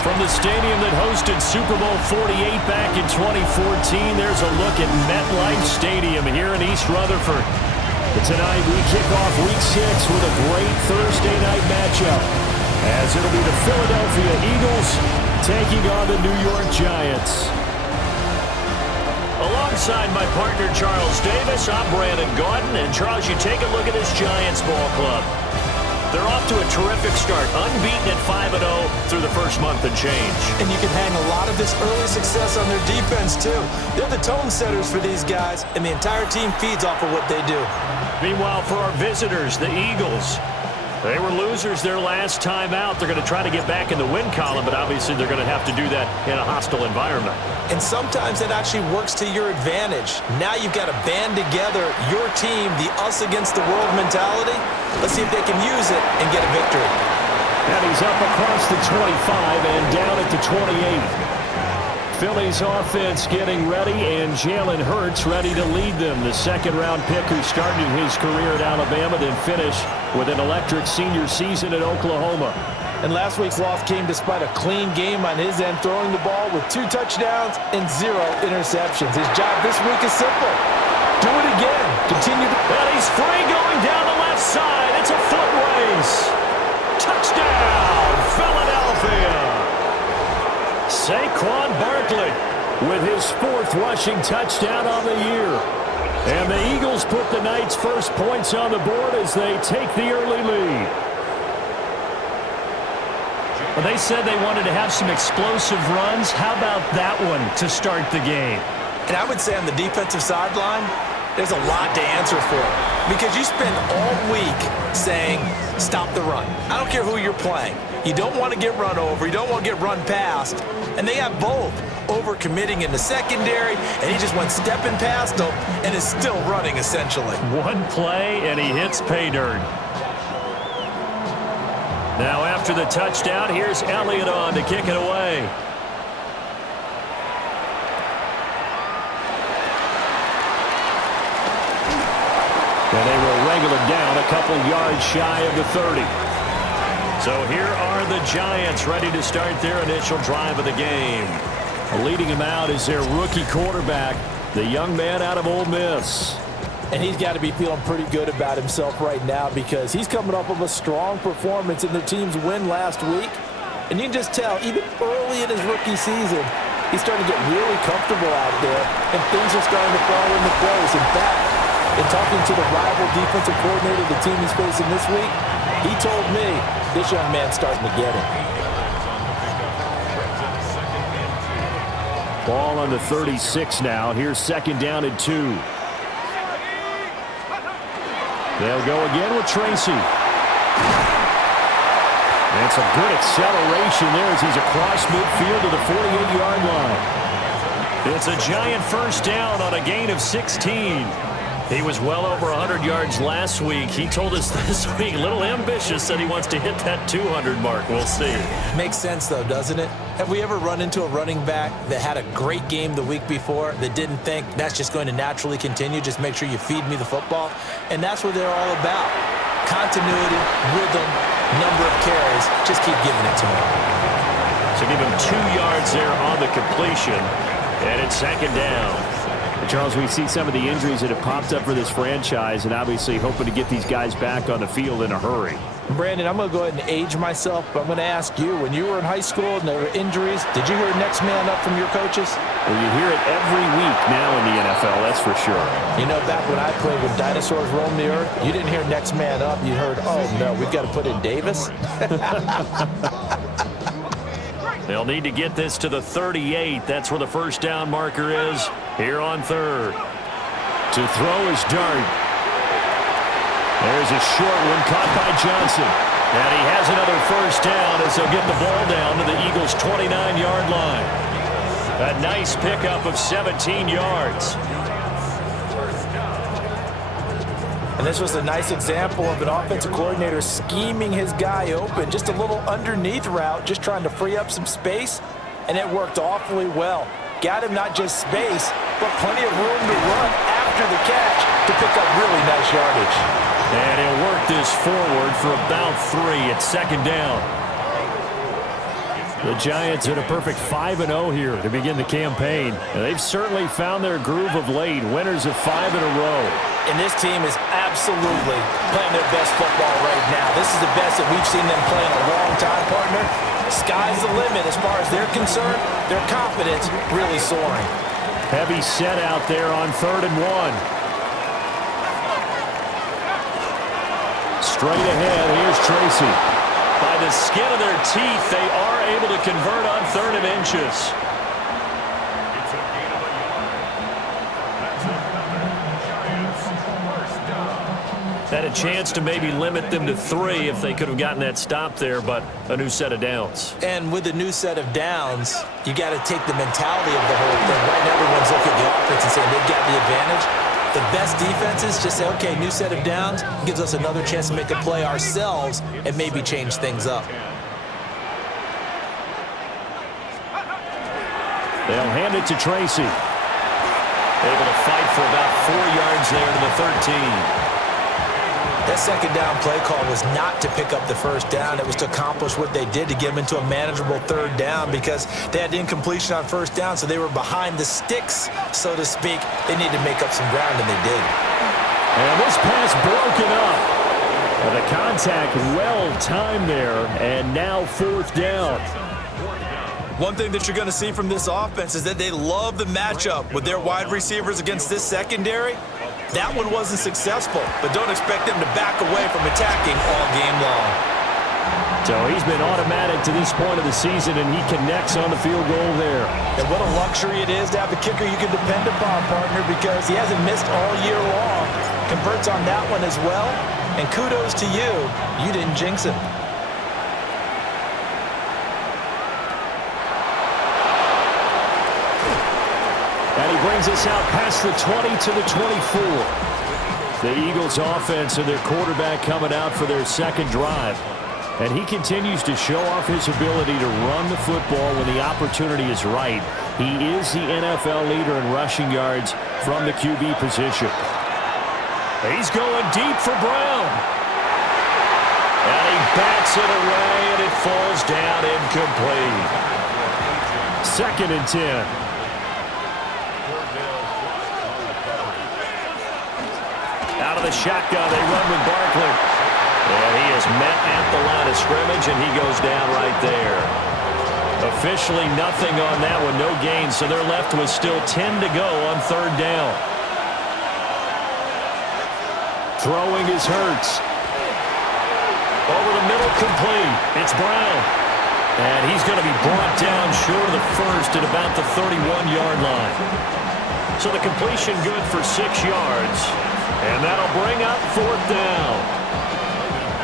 From the stadium that hosted Super Bowl 48 back in 2014, there's a look at MetLife Stadium here in East Rutherford. But tonight we kick off Week 6 with a great Thursday night matchup, as it'll be the Philadelphia Eagles taking on the New York Giants. Alongside my partner Charles Davis, I'm Brandon Gaudin. And Charles, you take a look at this Giants ball club. They're off to a terrific start, unbeaten at 5-0 through the first month and change. And you can hang a lot of this early success on their defense, too. They're the tone setters for these guys, and the entire team feeds off of what they do. Meanwhile, for our visitors, the Eagles, they were losers their last time out. They're going to try to get back in the win column, but obviously they're going to have to do that in a hostile environment. And sometimes it actually works to your advantage. Now you've got to band together your team, the us against the world mentality. Let's see if they can use it and get a victory. And he's up across the 25 and down at the 28. Philly's offense getting ready, and Jalen Hurts ready to lead them. The second-round pick who started his career at Alabama, then finished with an electric senior season at Oklahoma. And last week's loss came despite a clean game on his end, throwing the ball with 2 touchdowns and 0 interceptions. His job this week is simple. Do it again. Continue to... And he's free going down the left side. It's a foot race. Touchdown, Philadelphia. Saquon Barkley with his 4th rushing touchdown on the year. And the Eagles put the night's first points on the board as they take the early lead. Well, they said they wanted to have some explosive runs. How about that one to start the game? And I would say on the defensive sideline, there's a lot to answer for. Because you spend all week saying, stop the run. I don't care who you're playing. You don't want to get run over. You don't want to get run past. And they have both. Over-committing in the secondary, and he just went stepping past them and is still running, essentially. One play, and he hits pay dirt. Now after the touchdown, here's Elliott on to kick it away. And they will wrangle it down a couple yards shy of the 30. So here are the Giants ready to start their initial drive of the game. Leading him out is their rookie quarterback, the young man out of Ole Miss. And he's got to be feeling pretty good about himself right now because he's coming off of a strong performance in their team's win last week. And you can just tell, even early in his rookie season, he's starting to get really comfortable out there, and things are starting to fall into place. In fact, in talking to the rival defensive coordinator the team he's facing this week, he told me this young man's starting to get it. Ball on the 36 now. Here's second down and 2. They'll go again with Tracy. And some good acceleration there as he's across midfield to the 48-yard line. It's a Giant first down on a gain of 16. He was well over 100 yards last week. He told us this week, a little ambitious, said he wants to hit that 200 mark. We'll see. Makes sense, though, doesn't it? Have we ever run into a running back that had a great game the week before that didn't think that's just going to naturally continue? Just make sure you feed me the football. And that's what they're all about. Continuity, rhythm, number of carries. Just keep giving it to him. So give him 2 yards there on the completion. And it's second down. Charles, we see some of the injuries that have popped up for this franchise, and obviously hoping to get these guys back on the field in a hurry. Brandon, I'm going to go ahead and age myself, but I'm going to ask you, when you were in high school and there were injuries, did you hear next man up from your coaches? Well, you hear it every week now in the NFL, that's for sure. You know, back when I played when dinosaurs roamed the earth, you didn't hear next man up. You heard, oh, no, we've got to put in Davis. They'll need to get this to the 38. That's where the first down marker is here on third. To throw is Dart. There's a short one caught by Johnson. And he has another first down as they'll get the ball down to the Eagles' 29-yard line. A nice pickup of 17 yards. And this was a nice example of an offensive coordinator scheming his guy open. Just a little underneath route, just trying to free up some space, and it worked awfully well. Got him not just space, but plenty of room to run after the catch to pick up really nice yardage. And he'll work this forward for about 3 at second down. The Giants in a perfect 5-0 here to begin the campaign. And they've certainly found their groove of late, winners of 5 in a row. And this team is absolutely playing their best football right now. This is the best that we've seen them play in a long time, partner. Sky's the limit as far as they're concerned. Their confidence really soaring. Heavy set out there on 3rd and 1. Straight ahead, here's Tracy. By the skin of their teeth, they are able to convert on 3rd and inches. Had a chance to maybe limit them to 3 if they could have gotten that stop there, but a new set of downs. And with a new set of downs, you got to take the mentality of the whole thing. Right now, everyone's looking at the offense and saying they've got the advantage. The best defenses just say, okay, new set of downs, gives us another chance to make a play ourselves and maybe change things up. They'll hand it to Tracy. Able to fight for about 4 yards there to the 13. That second down play call was not to pick up the first down. It was to accomplish what they did to get them into a manageable 3rd down because they had incompletion on 1st down, so they were behind the sticks, so to speak. They needed to make up some ground, and they did. And this pass broken up. And the contact well-timed there, and now 4th down. One thing that you're going to see from this offense is that they love the matchup with their wide receivers against this secondary. That one wasn't successful, but don't expect them to back away from attacking all game long. So he's been automatic to this point of the season, and he connects on the field goal there. And what a luxury it is to have a kicker you can depend upon, partner, because he hasn't missed all year long. Converts on that one as well, and kudos to you. You didn't jinx him. And he brings us out past the 20 to the 24. The Eagles offense and their quarterback coming out for their second drive. And he continues to show off his ability to run the football when the opportunity is right. He is the NFL leader in rushing yards from the QB position. He's going deep for Brown. And he bats it away, and it falls down incomplete. 2nd and 10. Out of the shotgun, they run with Barkley. And he is met at the line of scrimmage, and he goes down right there. Officially nothing on that one, no gain, so they're left with still 10 to go on 3rd down. Throwing is Hurts. Over the middle, complete. It's Brown. And he's going to be brought down short of the first at about the 31-yard line. So the completion good for 6 yards. And that'll bring up 4th down.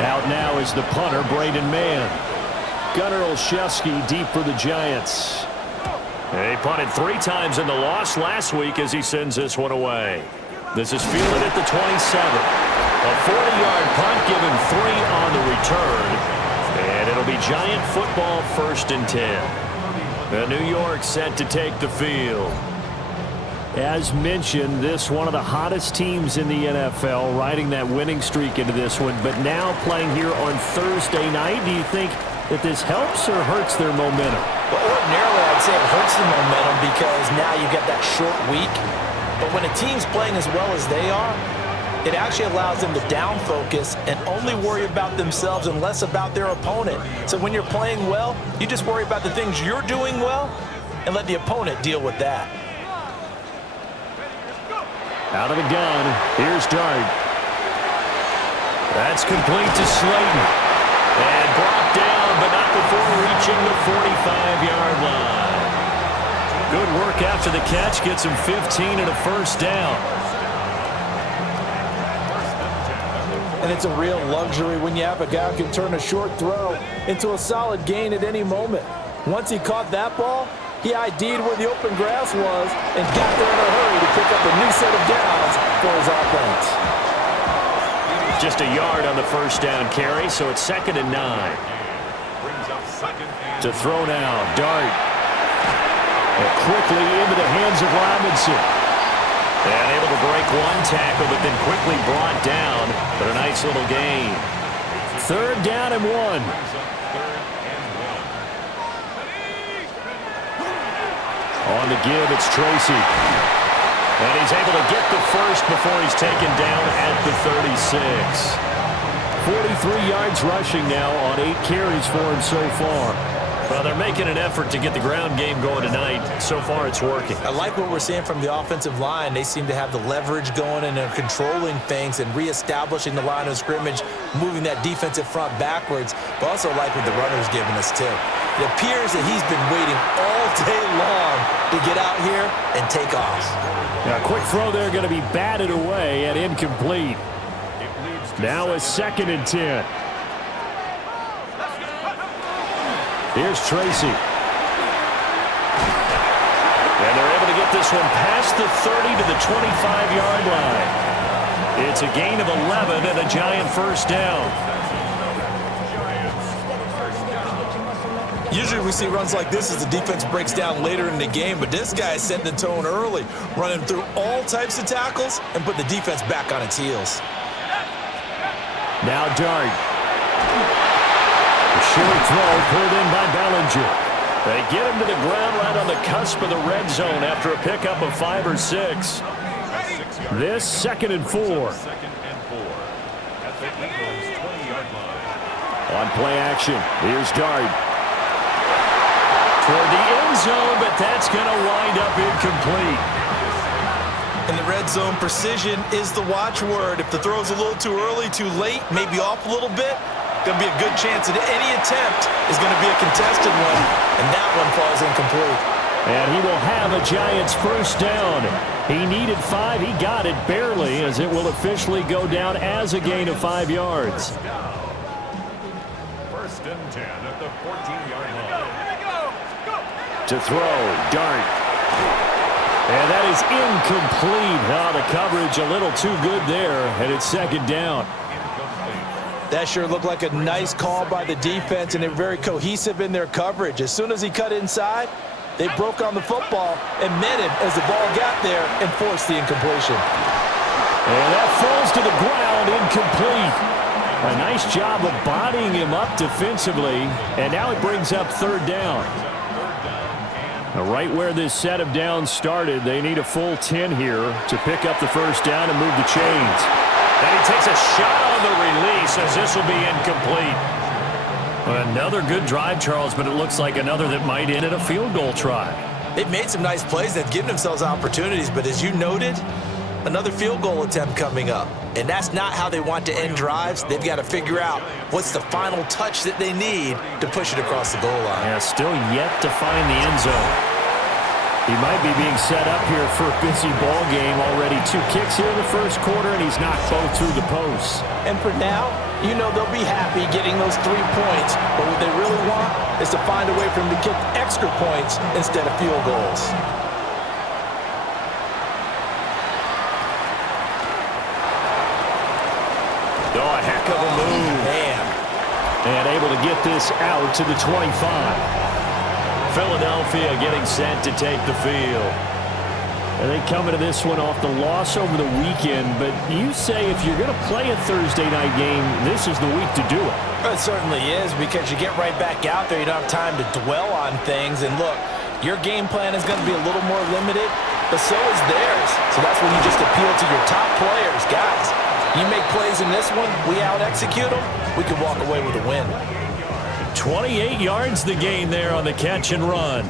Out now is the punter, Braden Mann. Gunnar Olszewski deep for the Giants. They punted 3 times in the loss last week as he sends this one away. This is fielded at the 27. A 40-yard punt given 3 on the return. And it'll be Giant football 1st and 10. The New York set to take the field. As mentioned, this one of the hottest teams in the NFL, riding that winning streak into this one, but now playing here on Thursday night. Do you think that this helps or hurts their momentum? Well, ordinarily, I'd say it hurts the momentum because now you get that short week. But when a team's playing as well as they are, it actually allows them to down focus and only worry about themselves and less about their opponent. So when you're playing well, you just worry about the things you're doing well and let the opponent deal with that. Out of the gun, here's Dart. That's complete to Slayton. And brought down, but not before reaching the 45-yard line. Good work after the catch, gets him 15 and a 1st down. And it's a real luxury when you have a guy who can turn a short throw into a solid gain at any moment. Once he caught that ball, he ID'd where the open grass was and got there in a hurry to pick up a new set of downs for his offense. Just a yard on the 1st down carry, so it's 2nd and 9. To throw now, Dart. And quickly into the hands of Robinson. And able to break one tackle, but then quickly brought down. But a nice little gain. 3rd down and 1. On the give, it's Tracy. And he's able to get the first before he's taken down at the 36. 43 yards rushing now on 8 carries for him so far. Well, they're making an effort to get the ground game going tonight. So far, it's working. I like what we're seeing from the offensive line. They seem to have the leverage going, and they're controlling things and reestablishing the line of scrimmage, moving that defensive front backwards, but also like what the runner's giving us, too. It appears that he's been waiting all day long to get out here and take off. Now, a quick throw there going to be batted away and incomplete. Now a 2nd and 10. Here's Tracy. And they're able to get this one past the 30 to the 25-yard line. It's a gain of 11 and a Giant first down. Usually we see runs like this as the defense breaks down later in the game, but this guy is setting the tone early, running through all types of tackles and put the defense back on its heels. Now Dart. A short throw pulled in by Bellinger. They get him to the ground right on the cusp of the red zone after a pickup of 5 or 6. This 2nd and 4. On play action, here's Dart. Toward the end zone, but that's going to wind up incomplete. In the red zone, precision is the watchword. If the throw's a little too early, too late, maybe off a little bit, going to be a good chance that any attempt is going to be a contested one, and that one falls incomplete. And he will have a Giants first down. He needed 5. He got it barely, as it will officially go down as a gain of 5 yards. 1st and 10 at the 14-yard line. To throw, Dart. And that is incomplete. Oh, the coverage a little too good there, and it's 2nd down. That sure looked like a nice call by the defense, and they're very cohesive in their coverage. As soon as he cut inside, they broke on the football and met him as the ball got there and forced the incompletion. And that falls to the ground, incomplete. A nice job of bodying him up defensively, and now it brings up 3rd down. Right where this set of downs started, they need a full 10 here to pick up the first down and move the chains. And he takes a shot on the release as this will be incomplete. Another good drive, Charles, but it looks like another that might end in a field goal try. They've made some nice plays. They've given themselves opportunities, but as you noted, another field goal attempt coming up. And that's not how they want to end drives. They've got to figure out what's the final touch that they need to push it across the goal line. Yeah, still yet to find the end zone. He might be being set up here for a busy ball game. Already 2 kicks here in the first quarter, and he's knocked both through the posts. And for now, you know they'll be happy getting those 3 points. But what they really want is to find a way for them to kick extra points instead of field goals. Oh, a heck of a move. Man. And able to get this out to the 25. Philadelphia getting set to take the field. And they come into this one off the loss over the weekend, but you say if you're going to play a Thursday night game, this is the week to do it. It certainly is, because you get right back out there. You don't have time to dwell on things. And look, your game plan is going to be a little more limited, but so is theirs. So that's when you just appeal to your top players. Guys, you make plays in this one, we out-execute them, we can walk away with a win. 28 yards the gain there on the catch and run.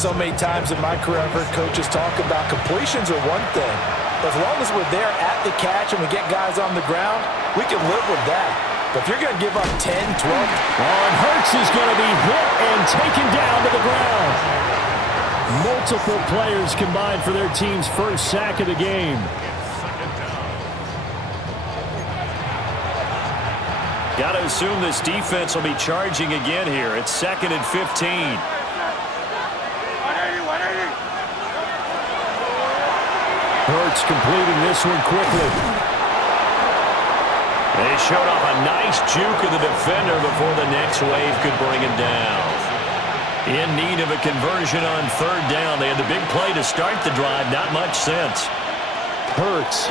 So many times in my career, I've heard coaches talk about completions are one thing, but as long as we're there at the catch and we get guys on the ground, we can live with that. But if you're going to give up 10, 12... and Hurts is going to be hit and taken down to the ground. Multiple players combined for their team's first sack of the game. Got to assume this defense will be charging again here. It's 2nd and 15. Hurts completing this one quickly. They showed off a nice juke of the defender before the next wave could bring him down. In need of a conversion on 3rd down. They had the big play to start the drive. Not much sense. Hurts.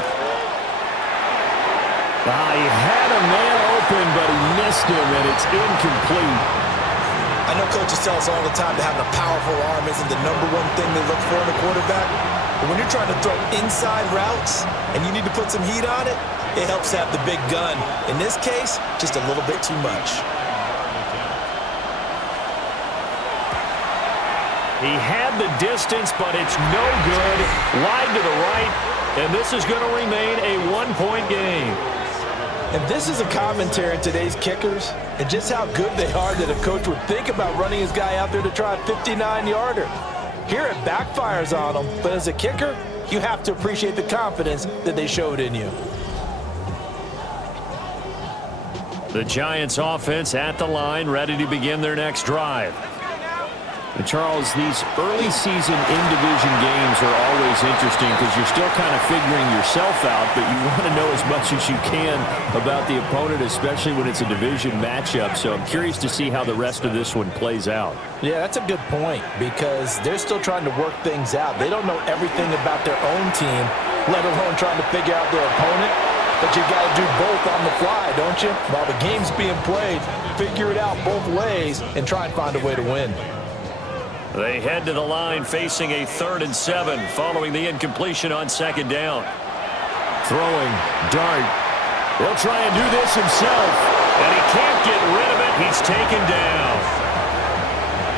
He had a man open, but he missed him, and it's incomplete. I know coaches tell us all the time that having a powerful arm isn't the #1 thing they look for in a quarterback. But when you're trying to throw inside routes and you need to put some heat on it, it helps to have the big gun. In this case, just a little bit too much. He had the distance, but it's no good. Wide to the right, and this is going to remain a 1-point game. And this is a commentary on today's kickers and just how good they are that a coach would think about running his guy out there to try a 59-yarder. Here it backfires on them, but as a kicker, you have to appreciate the confidence that they showed in you. The Giants offense at the line, ready to begin their next drive. And Charles, these early season in-division games are always interesting because you're still kind of figuring yourself out, but you want to know as much as you can about the opponent, especially when it's a division matchup. So I'm curious to see how the rest of this one plays out. Yeah, that's a good point because they're still trying to work things out. They don't know everything about their own team, let alone trying to figure out their opponent. But you got to do both on the fly, don't you? While the game's being played, figure it out both ways and try and find a way to win. They head to the line facing a 3rd and 7 following the incompletion on 2nd down. Throwing, Dart. He'll try and do this himself, and he can't get rid of it. He's taken down.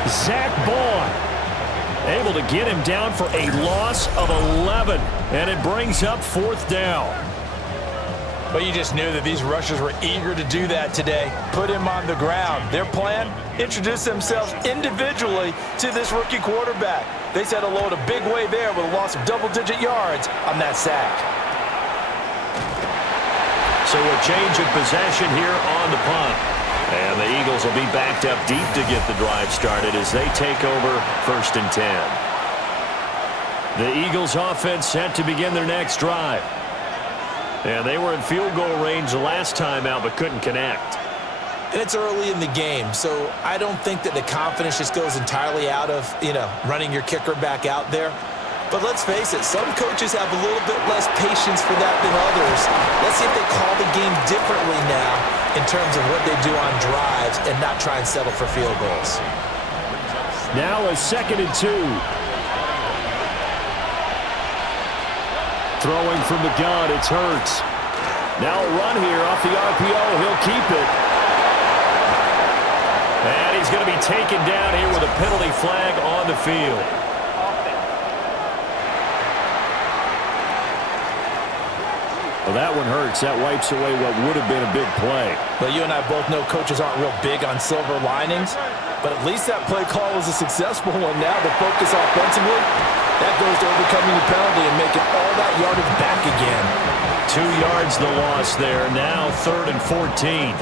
Zach Baun able to get him down for a loss of 11, and it brings up 4th down. But you just knew that these rushers were eager to do that today. Put him on the ground. Their plan, introduce themselves individually to this rookie quarterback. They said hello in a big way there with a loss of double-digit yards on that sack. So a change of possession here on the punt. And the Eagles will be backed up deep to get the drive started as they take over 1st and 10. The Eagles offense set to begin their next drive. And they were in field goal range last time out but couldn't connect. And it's early in the game, so I don't think that the confidence just goes entirely out of, running your kicker back out there. But let's face it, some coaches have a little bit less patience for that than others. Let's see if they call the game differently now in terms of what they do on drives and not try and settle for field goals. Now a 2nd and 2. Throwing from the gun, it's Hurts. Now a run here off the RPO. He'll keep it. And he's going to be taken down here with a penalty flag on the field. Well, that one hurts. That wipes away what would have been a big play. Well, you and I both know coaches aren't real big on silver linings, but at least that play call was a successful one. Now the focus offensively, that goes to overcoming the penalty and making all that yardage back again. 2 yards the loss there. Now 3rd and 14.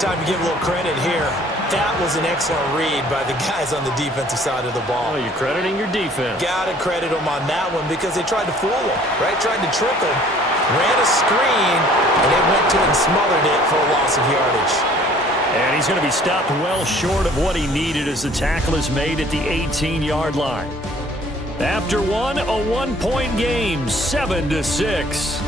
Time to give a little credit here. That was an excellent read by the guys on the defensive side of the ball. Oh, you're crediting your defense. Got to credit them on that one because they tried to fool him, right? Tried to trick him. Ran a screen, and they went to it and smothered it for a loss of yardage. And he's going to be stopped well short of what he needed as the tackle is made at the 18-yard line. After one, a 1-point game, 7-6.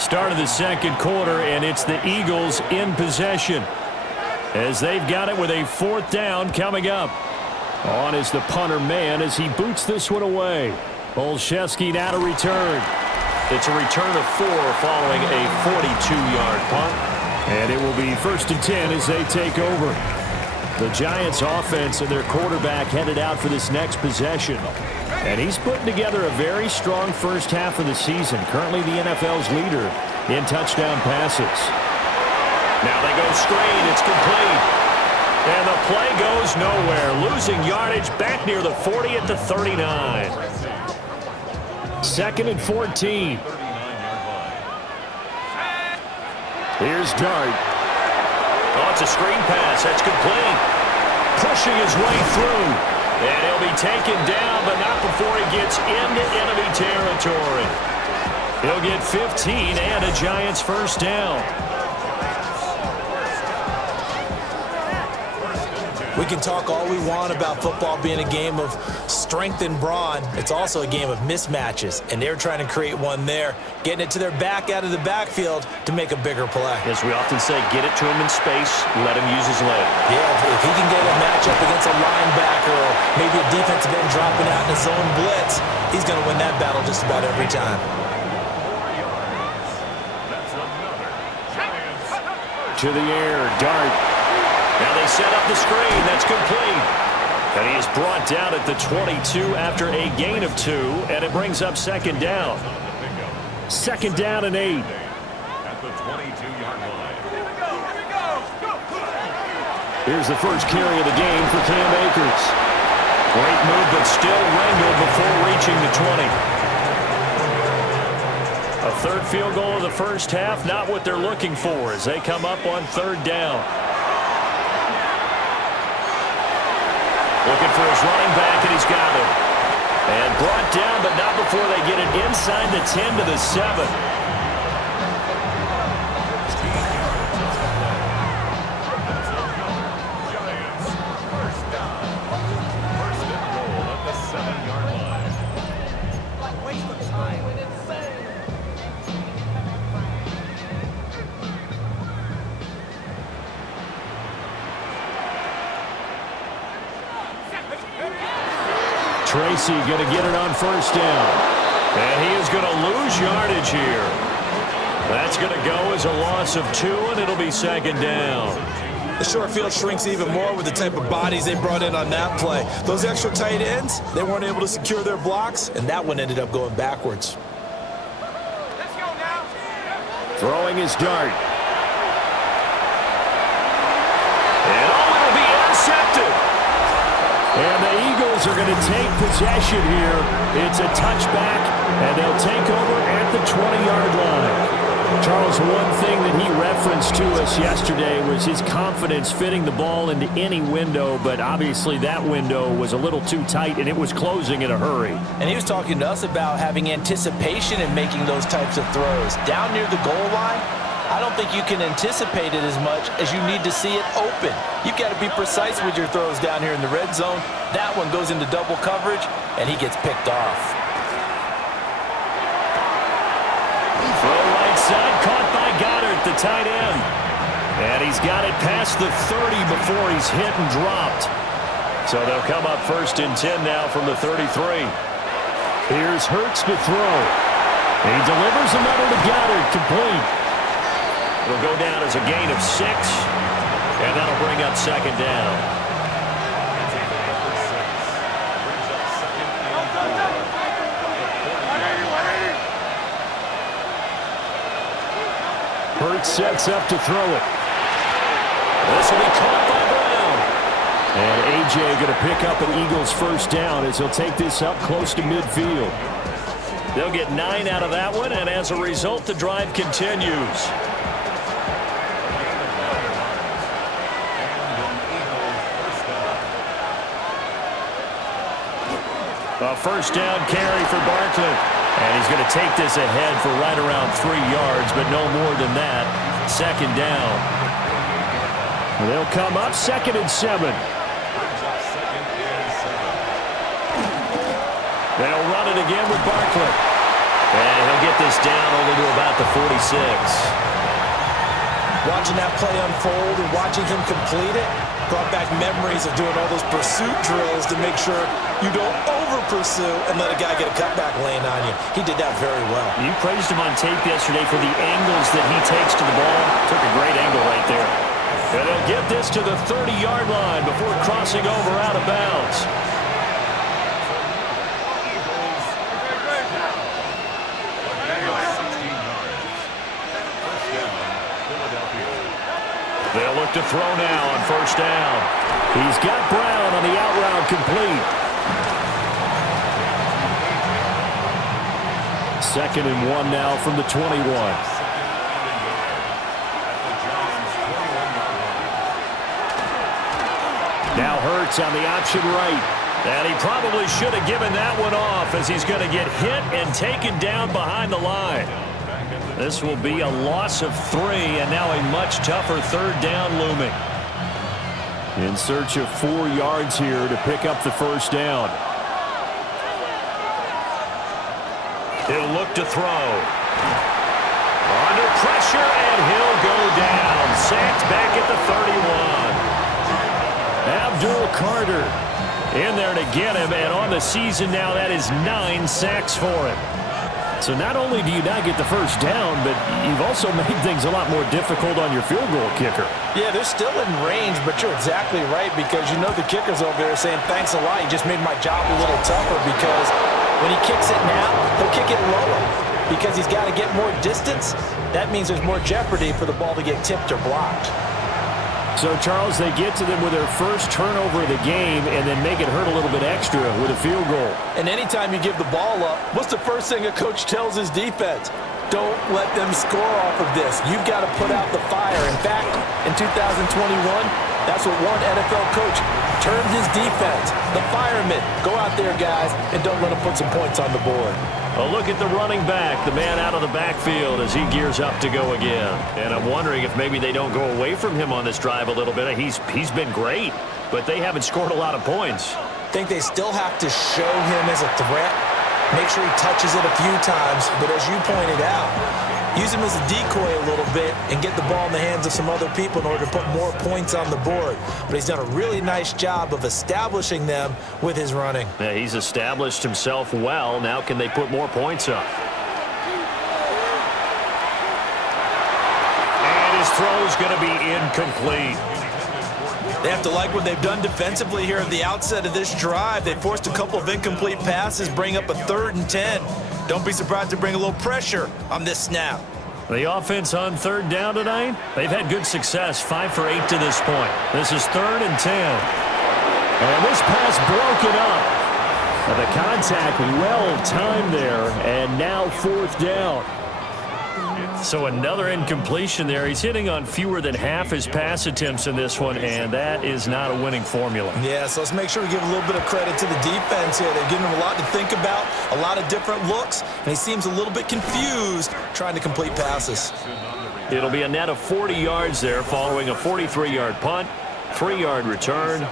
Start of the 2nd quarter, and it's the Eagles in possession as they've got it with a 4th down coming up. On is the punter man as he boots this one away. Olszewski now to return. It's a return of 4 following a 42-yard punt. And it will be 1st and 10 as they take over. The Giants offense and their quarterback headed out for this next possession. And he's putting together a very strong first half of the season. Currently the NFL's leader in touchdown passes. Now they go screen. It's complete. And the play goes nowhere. Losing yardage back near the 40 at the 39. 2nd and 14. Here's Dart. Oh, it's a screen pass. That's complete. Pushing his way through. And he'll be taken down, but not before he gets into enemy territory. He'll get 15 and a Giants first down. We can talk all we want about football being a game of strength and brawn. It's also a game of mismatches, and they're trying to create one there, getting it to their back out of the backfield to make a bigger play. As we often say, get it to him in space, let him use his leg. Yeah, if he can get a matchup against a linebacker or maybe a defensive end dropping out in a zone blitz, he's going to win that battle just about every time. To the air, Dart. Now they set up the screen. That's complete. And he is brought down at the 22 after a gain of 2, and it brings up second down. Second down and 8. At the 22-yard line. Here's the first carry of the game for Cam Akers. Great move, but still wrangled before reaching the 20. A third field goal of the first half, not what they're looking for as they come up on third down. Looking for his running back, and he's got it. And brought down, but not before they get it inside the 10 to the 7. Giants, first down. First and goal at the 7-yard line. Tracy going to get it on first down. And he is going to lose yardage here. That's going to go as a loss of 2, and it'll be second down. The short field shrinks even more with the type of bodies they brought in on that play. Those extra tight ends, they weren't able to secure their blocks, and that one ended up going backwards. Let's go now. Throwing his Dart. And it'll be intercepted. And the Eagles are going to take possession here. It's a touchback, and they'll take over at the 20-yard line. Charles, one thing that he referenced to us yesterday was his confidence fitting the ball into any window, but obviously that window was a little too tight, and it was closing in a hurry. And he was talking to us about having anticipation in making those types of throws. Down near the goal line, I don't think you can anticipate it as much as you need to see it open. You've got to be precise with your throws down here in the red zone. That one goes into double coverage, and he gets picked off. Throw right side, caught by Goddard, the tight end. And he's got it past the 30 before he's hit and dropped. So they'll come up first and 10 now from the 33. Here's Hurts to throw. He delivers another to Goddard, complete. It'll go down as a gain of 6, and that'll bring up second down. Hurts sets up to throw it. This will be caught by Brown. And A.J. going to pick up an Eagles first down as he'll take this up close to midfield. They'll get 9 out of that one, and as a result, the drive continues. A first down carry for Barkley. And he's going to take this ahead for right around 3 yards, but no more than that. Second down. They'll come up second and 7. They'll run it again with Barkley. And he'll get this down only to about the 46. Watching that play unfold and watching him complete it brought back memories of doing all those pursuit drills to make sure you don't over-pursue and let a guy get a cutback lane on you. He did that very well. You praised him on tape yesterday for the angles that he takes to the ball. Took a great angle right there. And they'll get this to the 30-yard line before crossing over out of bounds. They'll look to throw now on first down. He's got Brown on the out route complete. Second and 1 now from the 21. Now Hurts on the option right. And he probably should have given that one off as he's going to get hit and taken down behind the line. This will be a loss of 3, and now a much tougher third down looming. In search of 4 yards here to pick up the first down. He'll look to throw. Under pressure, and he'll go down. Sacked back at the 31. Abdul Carter in there to get him, and on the season now, that is 9 sacks for him. So not only do you not get the first down, but you've also made things a lot more difficult on your field goal kicker. Yeah, they're still in range, but you're exactly right, because you know the kicker's over there saying, thanks a lot, you just made my job a little tougher, because when he kicks it now, he'll kick it lower because he's got to get more distance. That means there's more jeopardy for the ball to get tipped or blocked. So, Charles, they get to them with their first turnover of the game and then make it hurt a little bit extra with a field goal. And anytime you give the ball up, what's the first thing a coach tells his defense? Don't let them score off of this. You've got to put out the fire. In fact, in 2021, that's what one NFL coach termed his defense. The firemen. Go out there, guys, and don't let them put some points on the board. A look at the running back, the man out of the backfield as he gears up to go again. And I'm wondering if maybe they don't go away from him on this drive a little bit. He's been great, but they haven't scored a lot of points. I think they still have to show him as a threat. Make sure he touches it a few times. But as you pointed out, use him as a decoy a little bit and get the ball in the hands of some other people in order to put more points on the board. But he's done a really nice job of establishing them with his running. Yeah, he's established himself well. Now can they put more points up? And his throw's going to be incomplete. They have to like what they've done defensively here at the outset of this drive. They forced a couple of incomplete passes, bring up a 3rd and 10. Don't be surprised to bring a little pressure on this snap. The offense on 3rd down tonight, they've had good success, 5 for 8 to this point. This is 3rd and 10. And this pass broken up. And the contact well timed there, and now 4th down. So another incompletion there. He's hitting on fewer than half his pass attempts in this one, and that is not a winning formula. Yeah, so let's make sure we give a little bit of credit to the defense here. They're giving him a lot to think about, a lot of different looks, and he seems a little bit confused trying to complete passes. It'll be a net of 40 yards there following a 43-yard punt, 3-yard return,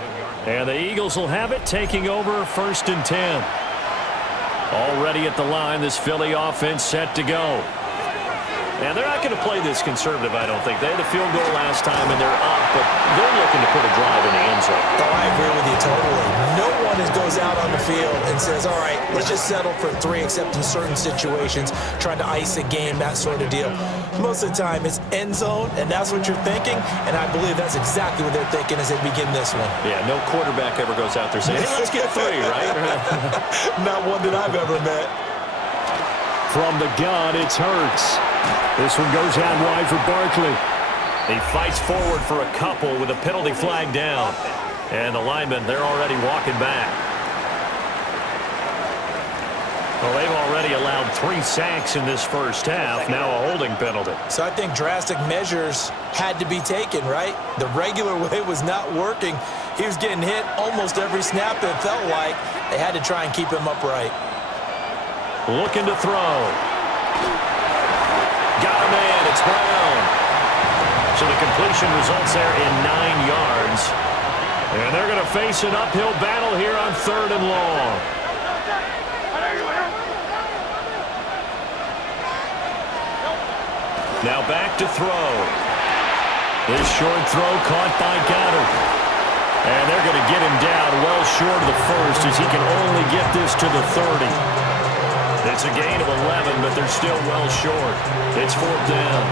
and the Eagles will have it taking over 1st and 10. Already at the line, this Philly offense set to go. And they're not going to play this conservative, I don't think. They had a field goal last time, and they're up, but they're looking to put a drive in the end zone. Oh, I agree with you totally. No one goes out on the field and says, all right, let's just settle for 3, except in certain situations, trying to ice a game, that sort of deal. Most of the time, it's end zone, and that's what you're thinking, and I believe that's exactly what they're thinking as they begin this one. Yeah, no quarterback ever goes out there saying, hey, let's get 3, right? Not one that I've ever met. From the gun, it's Hurts. This one goes out wide for Barkley. He fights forward for a couple with a penalty flag down. And the linemen, they're already walking back. Well, they've already allowed 3 sacks in this first half. Now a holding penalty. So I think drastic measures had to be taken, right? The regular way was not working. He was getting hit almost every snap, it felt like. They had to try and keep him upright. Looking to throw. Got a man. It's Brown. So the completion results there in 9 yards. And they're going to face an uphill battle here on 3rd and long. Now back to throw. This short throw caught by Goddard. And they're going to get him down well short of the first as he can only get this to the 30. It's a gain of 11, but they're still well short. It's 4th down.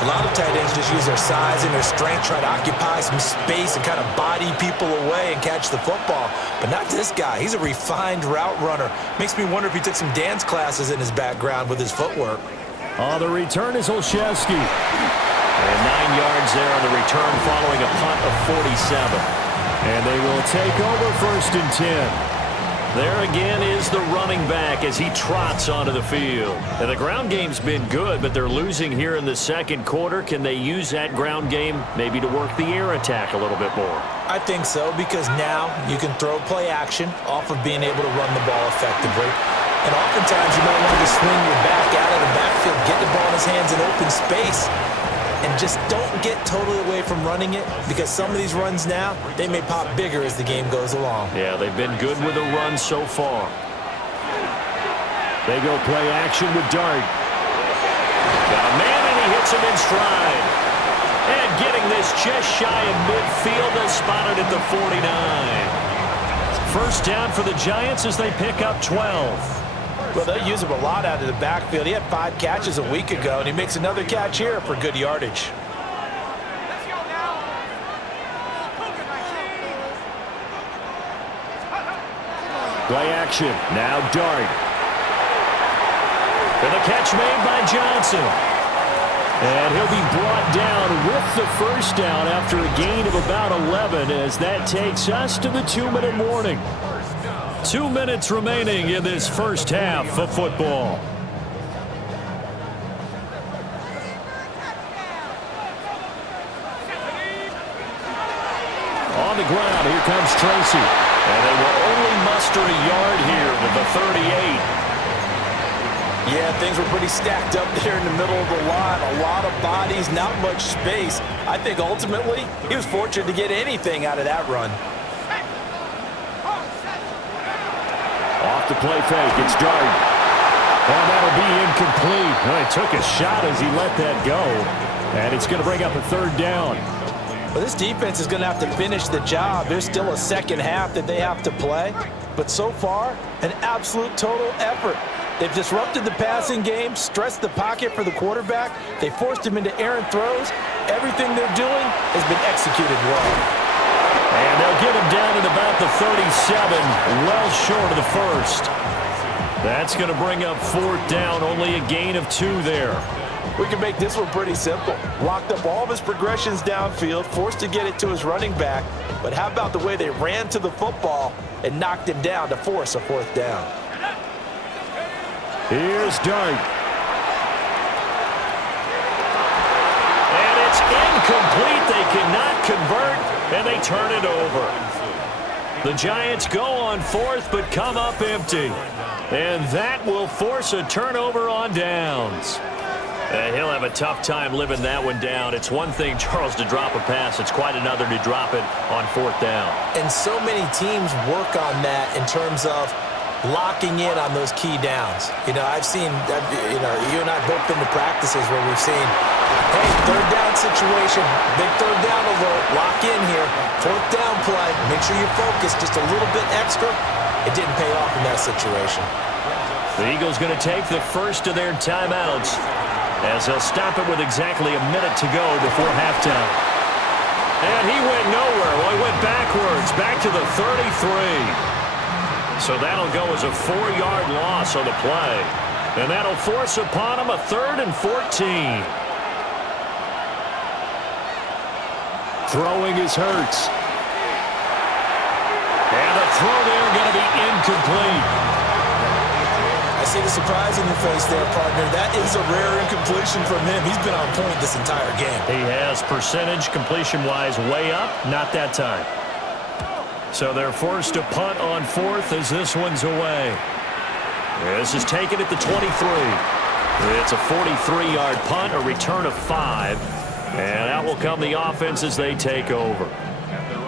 A lot of tight ends just use their size and their strength, try to occupy some space and kind of body people away and catch the football. But not this guy. He's a refined route runner. Makes me wonder if he took some dance classes in his background with his footwork. On the return is Olszewski. And 9 yards there on the return following a punt of 47. And they will take over 1st and 10. There again is the running back as he trots onto the field. And the ground game's been good, but they're losing here in the 2nd quarter. Can they use that ground game maybe to work the air attack a little bit more? I think so, because now you can throw play action off of being able to run the ball effectively. And oftentimes you might want to swing your back out of the backfield, get the ball in his hands in open space. and just don't get totally away from running it, because some of these runs now, they may pop bigger as the game goes along. Yeah, they've been good with the run so far. They go play action with Dart. Got a man, and he hits him in stride. And getting this just shy of midfield, they'll spot it at the 49. First down for the Giants as they pick up 12. Well, they'll use him a lot out of the backfield. He had 5 catches a week ago, and he makes another catch here for good yardage. Let's go now. Cougar 19. Play action. Now Dart. And the catch made by Johnson. And he'll be brought down with the first down after a gain of about 11 as that takes us to the 2-minute warning. 2 minutes remaining in this first half of football. On the ground, here comes Tracy. And they will only muster a yard here with the 38. Yeah, things were pretty stacked up there in the middle of the line. A lot of bodies, not much space. I think ultimately he was fortunate to get anything out of that run. Off the play fake, it's Dart. Oh, that'll be incomplete. Well, he took a shot as he let that go. And it's going to bring up a third down. Well, this defense is going to have to finish the job. There's still a second half that they have to play. But so far, an absolute total effort. They've disrupted the passing game, stressed the pocket for the quarterback. They forced him into errant throws. Everything they're doing has been executed well. And they'll get him down at about the 37, well short of the first. That's going to bring up fourth down, only a gain of 2 there. We can make this one pretty simple. Locked up all of his progressions downfield, forced to get it to his running back. But how about the way they ran to the football and knocked him down to force a fourth down? Here's Dart. And it's incomplete. They cannot convert, and they turn it over. The Giants go on fourth, but come up empty. And that will force a turnover on downs. He'll have a tough time living that one down. It's one thing, Charles, to drop a pass. It's quite another to drop it on fourth down. And so many teams work on that in terms of locking in on those key downs. You know, I've seen, you and I both been to practices where we've seen, hey, third down situation, big third down alert, lock in here, fourth down play, make sure you're focused just a little bit extra. It didn't pay off in that situation. The Eagles going to take the first of their timeouts as they'll stop it with exactly a minute to go before halftime. And he went nowhere. Well, he went backwards, back to the 33. So that'll go as a 4-yard loss on the play. And that'll force upon him a 3rd and 14. Throwing is Hurts. And the throw there going to be incomplete. I see the surprise in your face there, partner. That is a rare incompletion from him. He's been on point this entire game. He has percentage completion-wise way up. Not that time. So they're forced to punt on fourth as this one's away. This is taken at the 23. It's a 43-yard punt, a return of 5. And out will come the offense as they take over.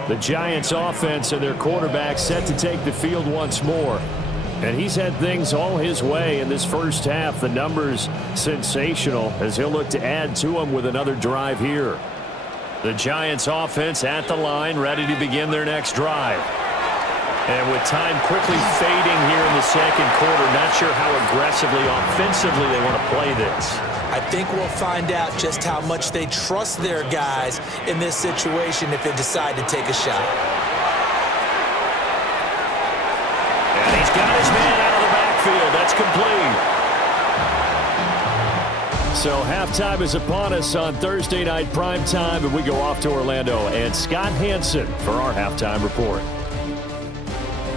The Giants offense and their quarterback set to take the field once more. And he's had things all his way in this first half. The numbers sensational as he'll look to add to them with another drive here. The Giants offense at the line, ready to begin their next drive. And with time quickly fading here in the second quarter, not sure how aggressively, offensively they want to play this. I think we'll find out just how much they trust their guys in this situation if they decide to take a shot. And he's got his man out of the backfield. That's complete. So halftime is upon us on Thursday night primetime, and we go off to Orlando. And Scott Hansen for our halftime report.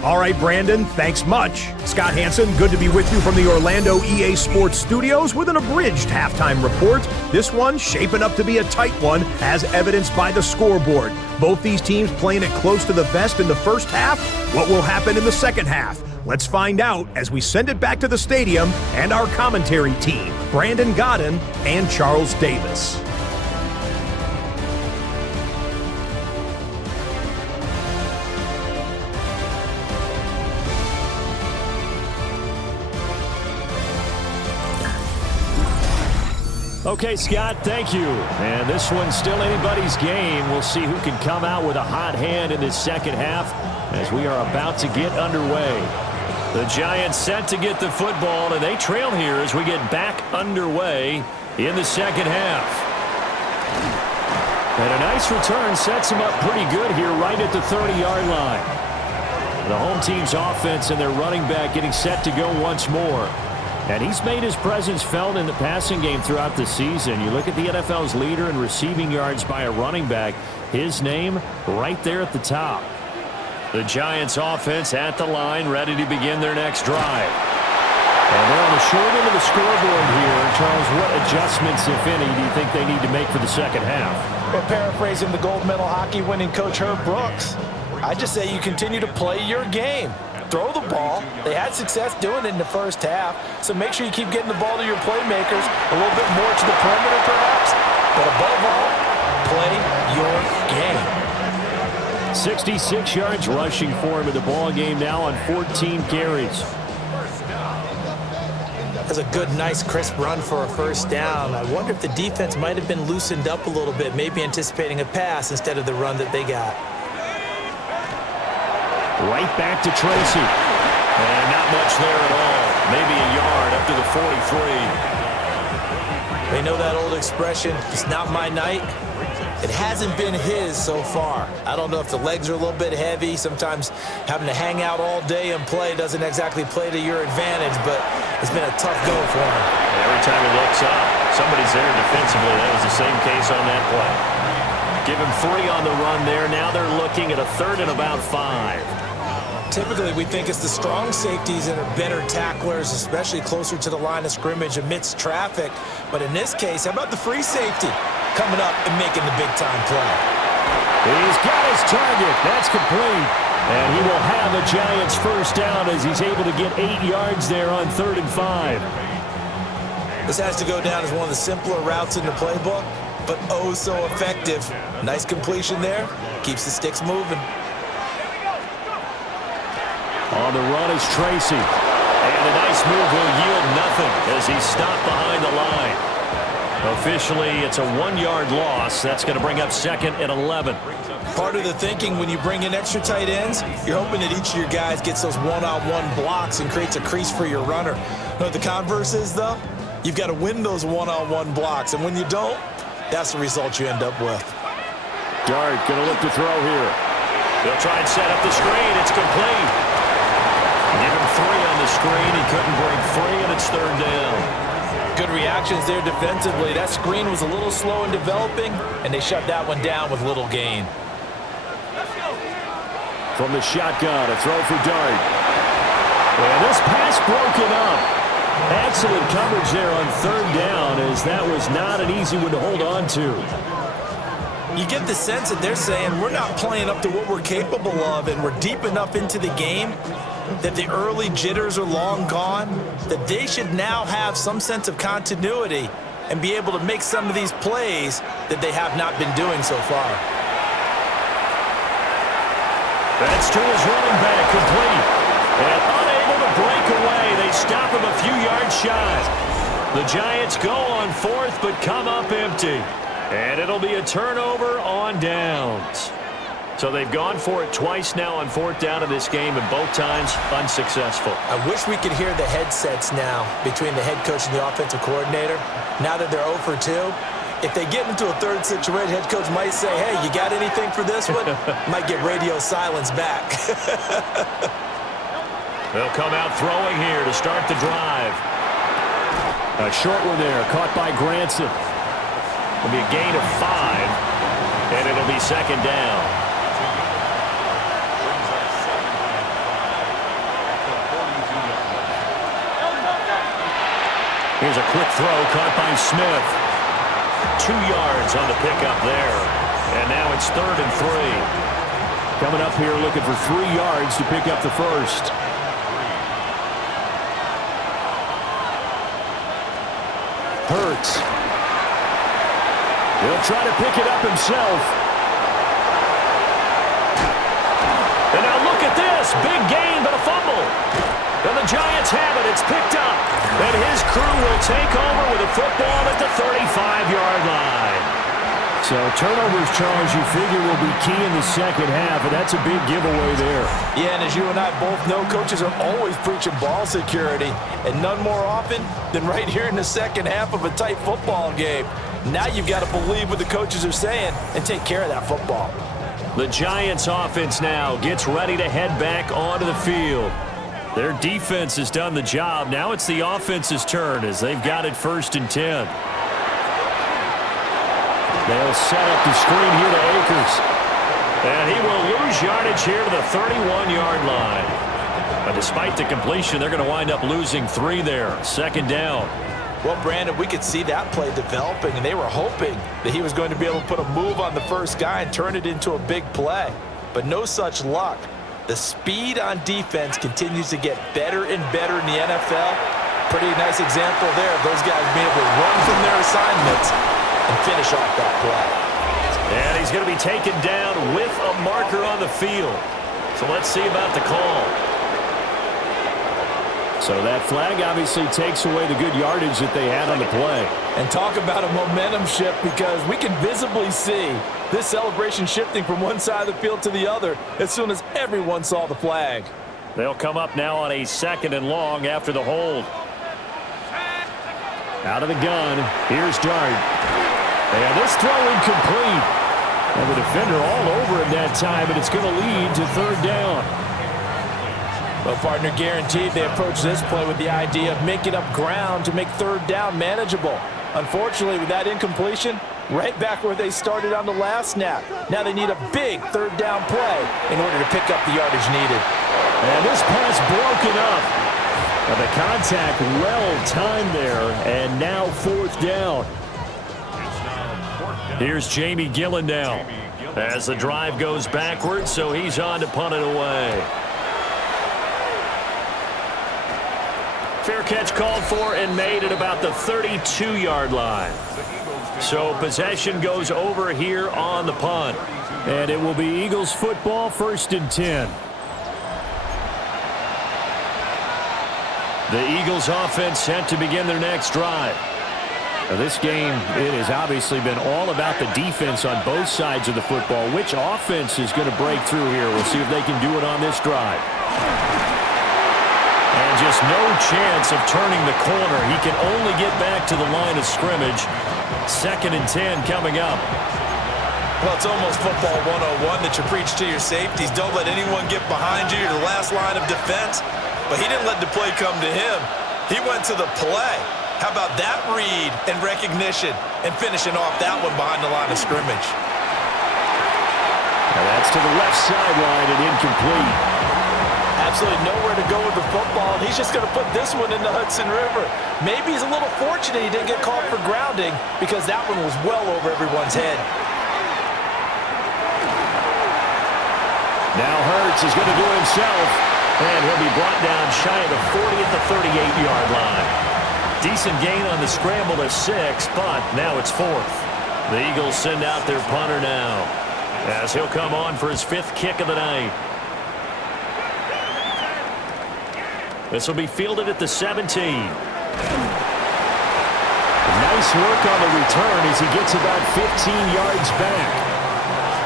All right, Brandon, thanks much. Scott Hansen, good to be with you from the Orlando EA Sports Studios with an abridged halftime report. This one shaping up to be a tight one, as evidenced by the scoreboard. Both these teams playing it close to the vest in the first half. What will happen in the second half? Let's find out as we send it back to the stadium and our commentary team, Brandon Godden and Charles Davis. Okay, Scott, thank you. And this one's still anybody's game. We'll see who can come out with a hot hand in this second half as we are about to get underway. The Giants set to get the football, and they trail here as we get back underway in the second half. And a nice return sets them up pretty good here right at the 30-yard line. The home team's offense and their running back getting set to go once more. And he's made his presence felt in the passing game throughout the season. You look at the NFL's leader in receiving yards by a running back. His name right there at the top. The Giants offense at the line, ready to begin their next drive. And they're on the short end of the scoreboard here. Charles, what adjustments, if any, do you think they need to make for the second half? Well, paraphrasing the gold medal hockey winning coach Herb Brooks, I just say you continue to play your game. Throw the ball. They had success doing it in the first half, so make sure you keep getting the ball to your playmakers, a little bit more to the perimeter perhaps, but above all, play your game. 66 yards rushing for him in the ball game now on 14 carries. That's a good, nice, crisp run for a first down. I wonder if the defense might have been loosened up a little bit, maybe anticipating a pass instead of the run that they got. Right back to Tracy. And not much there at all. Maybe a yard up to the 43. They know that old expression, it's not my night. It hasn't been his so far. I don't know if the legs are a little bit heavy. Sometimes having to hang out all day and play doesn't exactly play to your advantage, but it's been a tough go for him. Every time he looks up, somebody's there defensively. That was the same case on that play. Give him 3 on the run there. Now they're looking at a 3rd and about 5. Typically, we think it's the strong safeties that are better tacklers, especially closer to the line of scrimmage amidst traffic. But in this case, how about the free safety coming up and making the big-time play? He's got his target. That's complete. And he will have a Giants first down as he's able to get 8 yards there on 3rd and 5. This has to go down as one of the simpler routes in the playbook, but oh so effective. Nice completion there. Keeps the sticks moving. On the run is Tracy. And a nice move will yield nothing as he's stopped behind the line. Officially, it's a 1-yard loss. That's going to bring up 2nd and 11. Part of the thinking when you bring in extra tight ends, you're hoping that each of your guys gets those one-on-one blocks and creates a crease for your runner. You know what the converse is, though? You've got to win those one-on-one blocks, and when you don't, that's the result you end up with. Dart going to look to throw here. They'll try and set up the screen. It's complete. Give him 3 on the screen. He couldn't break free, and it's 3rd down. Good reactions there defensively. That screen was a little slow in developing, and they shut that one down with little gain. From the shotgun, a throw for Dart. And this pass broken up. Excellent coverage there on 3rd down, as that was not an easy one to hold on to. You get the sense that they're saying we're not playing up to what we're capable of, and we're deep enough into the game that the early jitters are long gone, that they should now have some sense of continuity and be able to make some of these plays that they have not been doing so far. That's to his running back, complete. And unable to break away. They stop him a few yards shy. The Giants go on 4th but come up empty. And it'll be a turnover on downs. So they've gone for it twice now on 4th down in this game, and both times unsuccessful. I wish we could hear the headsets now between the head coach and the offensive coordinator. Now that they're 0 for 2, if they get into a 3rd situation, head coach might say, hey, you got anything for this one? Might get radio silence back. They'll come out throwing here to start the drive. A short one there, caught by Granson. It'll be a gain of 5, and it'll be 2nd down. Here's a quick throw caught by Smith. 2 yards on the pickup there. And now it's 3rd and 3. Coming up here looking for 3 yards to pick up the first. Hurts. He'll try to pick it up himself. And now look at this. Big gain, but a fumble. And the Giants have it. It's picked up. And his crew will take over with a football at the 35-yard line. So turnovers, Charles, you figure will be key in the second half, and that's a big giveaway there. Yeah, and as you and I both know, coaches are always preaching ball security, and none more often than right here in the second half of a tight football game. Now you've got to believe what the coaches are saying and take care of that football. The Giants offense now gets ready to head back onto the field. Their defense has done the job. Now it's the offense's turn as they've got it 1st and 10. They'll set up the screen here to Akers. And he will lose yardage here to the 31-yard line. But despite the completion, they're going to wind up losing 3 there. 2nd down. Well, Brandon, we could see that play developing, and they were hoping that he was going to be able to put a move on the first guy and turn it into a big play. But no such luck. The speed on defense continues to get better and better in the NFL. Pretty nice example there of those guys being able to run from their assignments and finish off that play. And he's going to be taken down with a marker on the field. So let's see about the call. So that flag obviously takes away the good yardage that they had on the play. And talk about a momentum shift, because we can visibly see this celebration shifting from one side of the field to the other as soon as everyone saw the flag. They'll come up now on a 2nd and long after the hold. Out of the gun, here's Dart. And this throw incomplete. And the defender all over him that time, and it's going to lead to 3rd down. Well, partner, guaranteed they approach this play with the idea of making up ground to make 3rd down manageable. Unfortunately, with that incompletion, right back where they started on the last snap. Now they need a big 3rd down play in order to pick up the yardage needed. And this pass broken up. And the contact well timed there, and now 4th down. Here's Jamie Gillen now as the drive goes backwards, so he's on to punt it away. Fair catch called for and made at about the 32-yard line. So possession goes over here on the punt. And it will be Eagles football, 1st and 10. The Eagles offense set to begin their next drive. Now this game, it has obviously been all about the defense on both sides of the football. Which offense is going to break through here? We'll see if they can do it on this drive. And just no chance of turning the corner. He can only get back to the line of scrimmage. 2nd and 10 coming up. Well, it's almost football 101 that you preach to your safeties. Don't let anyone get behind you. You're the last line of defense. But he didn't let the play come to him. He went to the play. How about that read and recognition and finishing off that one behind the line of scrimmage? Now that's to the left sideline and incomplete. Absolutely nowhere to go with the football, and he's just going to put this one in the Hudson River. Maybe he's a little fortunate he didn't get called for grounding, because that one was well over everyone's head. Now Hurts is going to do it himself, and he'll be brought down shy of the 40 at the 38-yard line. Decent gain on the scramble to 6, but now it's 4th. The Eagles send out their punter now, as he'll come on for his 5th kick of the night. This will be fielded at the 17. Nice work on the return as he gets about 15 yards back.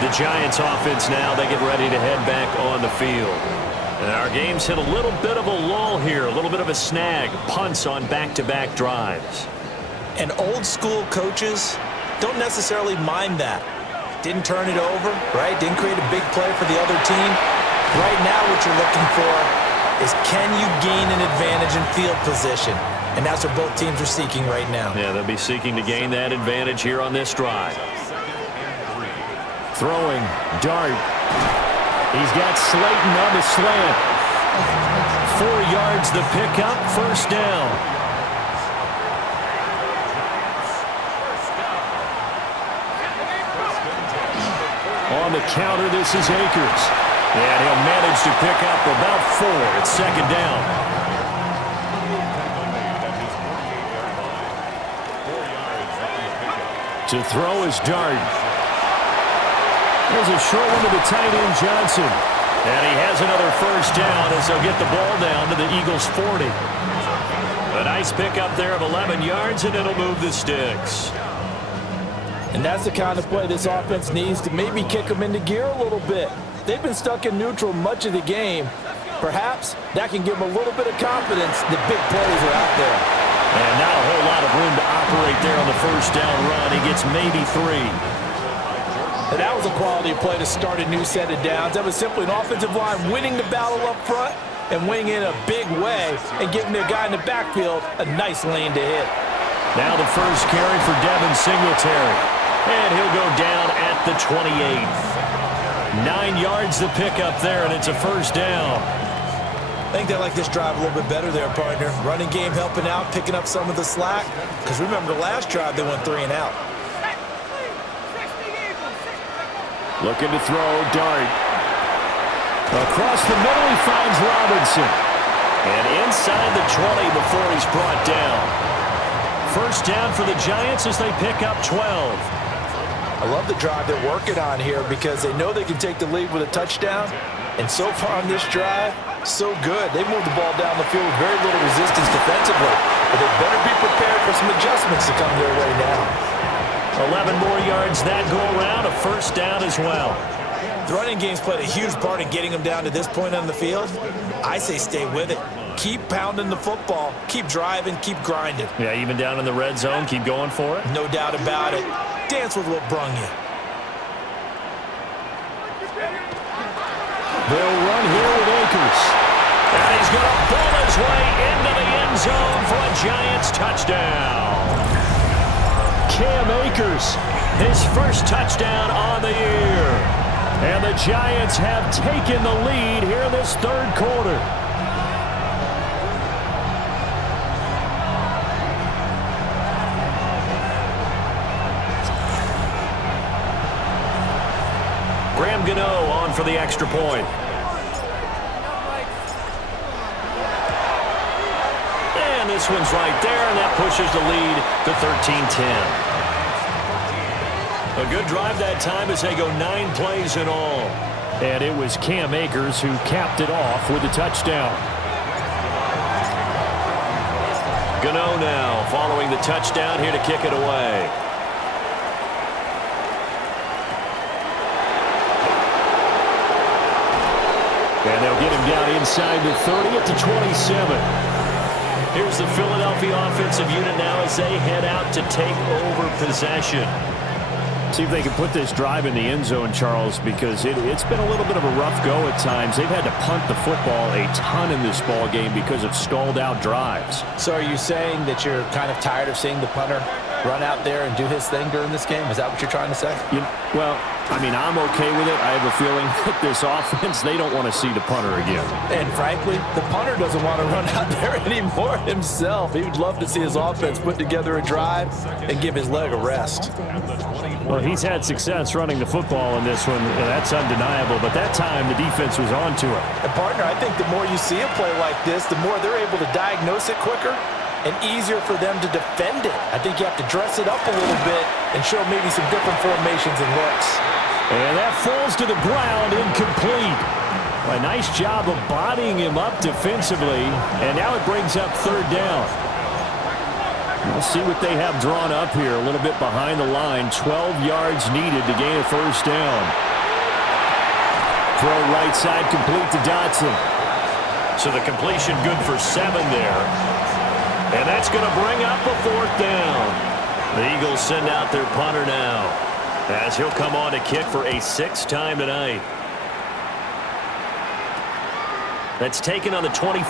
The Giants offense now, they get ready to head back on the field. And our game's hit a little bit of a lull here, a little bit of a snag. Punts on back-to-back drives. And old school coaches don't necessarily mind that. Didn't turn it over, right? Didn't create a big play for the other team. Right now what you're looking for is, can you gain an advantage in field position? And that's what both teams are seeking right now. Yeah, they'll be seeking to gain that advantage here on this drive. Throwing, Dart. He's got Slayton on the slant. 4 yards the pickup, 1st down. On the counter, this is Akers. And he'll manage to pick up about 4. It's 2nd down. To throw is Dart. There's a short one to the tight end, Johnson. And he has another first down as they'll get the ball down to the Eagles' 40. A nice pickup there of 11 yards, and it'll move the sticks. And that's the kind of play this offense needs to maybe kick them into gear a little bit. They've been stuck in neutral much of the game. Perhaps that can give them a little bit of confidence that big plays are out there. And not a whole lot of room to operate there on the first down run. He gets maybe 3. And that was a quality play to start a new set of downs. That was simply an offensive line winning the battle up front and winning in a big way and giving their guy in the backfield a nice lane to hit. Now the first carry for Devin Singletary. And he'll go down at the 28. 9 yards to pick up there, and it's a first down. I think they like this drive a little bit better there, partner. Running game helping out, picking up some of the slack. Because remember, the last drive they went 3 and out. Looking to throw, Dart. Across the middle, he finds Robinson. And inside the 20 before he's brought down. First down for the Giants as they pick up 12. I love the drive they're working on here because they know they can take the lead with a touchdown. And so far on this drive, so good. They moved the ball down the field with very little resistance defensively. But they better be prepared for some adjustments to come their way now. 11 more yards that go around, a first down as well. The running game's played a huge part in getting them down to this point on the field. I say stay with it. Keep pounding the football. Keep driving. Keep grinding. Yeah, even down in the red zone, keep going for it. No doubt about it. Dance with what brung you. They'll run here with Akers. And he's going to pull his way into the end zone for a Giants touchdown. Cam Akers, his first touchdown on the year. And the Giants have taken the lead here in this third quarter. Graham Gano on for the extra point. And this one's right there, and that pushes the lead to 13-10. A good drive that time as they go 9 plays in all. And it was Cam Akers who capped it off with a touchdown. Gano now following the touchdown here to kick it away. And they'll get him down inside the 30 at the 27. Here's the Philadelphia offensive unit now as they head out to take over possession. See if they can put this drive in the end zone, Charles, because it's been a little bit of a rough go at times. They've had to punt the football a ton in this ball game because of stalled out drives. So are you saying that you're kind of tired of seeing the punter run out there and do his thing during this game? Is that what you're trying to say? Well, I mean, I'm okay with it. I have a feeling that this offense, they don't want to see the punter again. And frankly, the punter doesn't want to run out there anymore himself. He would love to see his offense put together a drive and give his leg a rest. Well, he's had success running the football in this one, and that's undeniable. But that time, the defense was on to it. And partner, I think the more you see a play like this, the more they're able to diagnose it quicker and easier for them to defend it. I think you have to dress it up a little bit and show maybe some different formations and looks. And that falls to the ground, incomplete. A nice job of bodying him up defensively, and now it brings up third down. We'll see what they have drawn up here, a little bit behind the line. 12 yards needed to gain a first down. Throw right side, complete to Dotson. So the completion good for 7 there. And that's going to bring up a fourth down. The Eagles send out their punter now, as he'll come on to kick for a 6th time tonight. That's taken on the 25.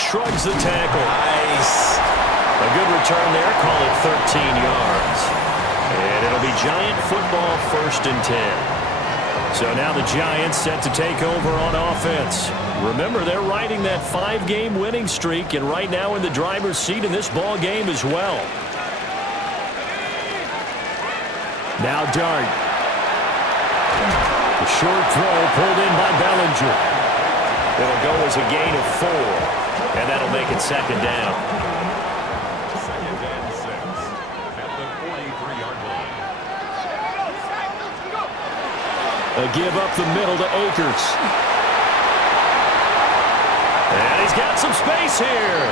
Shrugs the tackle. Nice. A good return there. Call it 13 yards. And it'll be Giant football 1st and 10. So now the Giants set to take over on offense. Remember, they're riding that 5-game winning streak, and right now in the driver's seat in this ball game as well. Now Dart. The short throw pulled in by Bellinger. It'll go as a gain of 4, and that'll make it 2nd down. 2nd and 6 at the 43-yard line. A give up the middle to Akers. And he's got some space here.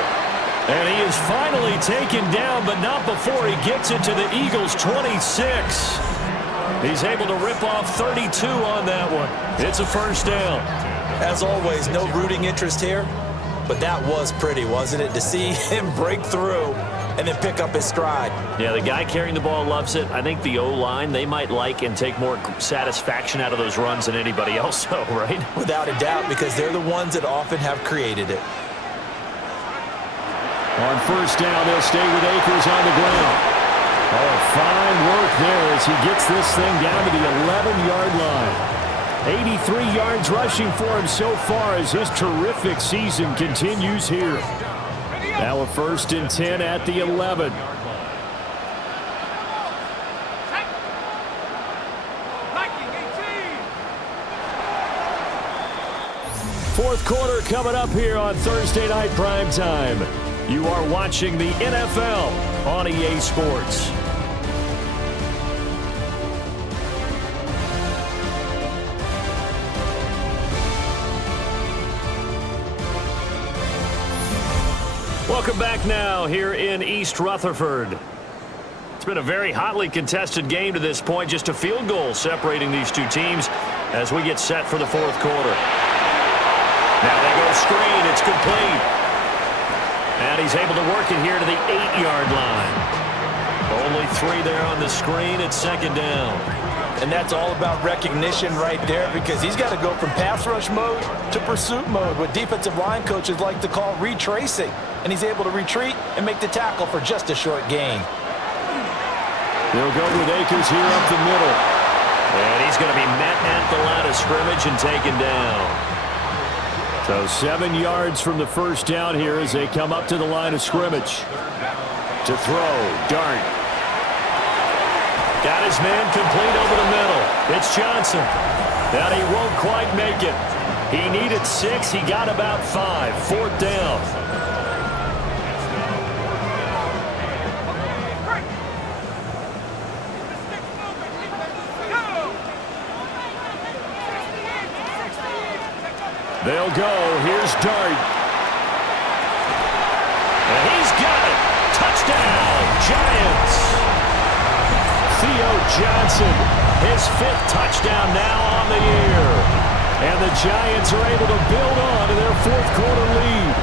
And he is finally taken down, but not before he gets it to the Eagles' 26. He's able to rip off 32 on that one. It's a first down. As always, no rooting interest here, but that was pretty, wasn't it? To see him break through and then pick up his stride. Yeah, the guy carrying the ball loves it. I think the O-line, they might like and take more satisfaction out of those runs than anybody else, though, right? Without a doubt, because they're the ones that often have created it. On first down, they'll stay with Akers on the ground. Oh, fine work there as he gets this thing down to the 11-yard line. 83 yards rushing for him so far as his terrific season continues here. Now a first and 10 at the 11. Fourth quarter coming up here on Thursday Night Primetime. You are watching the NFL on EA Sports. Welcome back now here in East Rutherford. It's been a very hotly contested game to this point. Just a field goal separating these two teams as we get set for the fourth quarter. Now they go screen. It's complete. And he's able to work it here to the 8-yard line. Only 3 there on the screen. It's second down. And that's all about recognition right there because he's got to go from pass rush mode to pursuit mode, what defensive line coaches like to call retracing. And he's able to retreat and make the tackle for just a short gain. They'll go with Akers here up the middle. And he's going to be met at the line of scrimmage and taken down. So 7 yards from the first down here as they come up to the line of scrimmage. To throw, Dart. Got his man complete over the middle. It's Johnson. And he won't quite make it. He needed 6. He got about 5. Fourth down. They'll go. Here's Dart. And he's got it. Touchdown, Giants. Theo Johnson, his 5th touchdown now on the year. And the Giants are able to build on to their fourth quarter lead.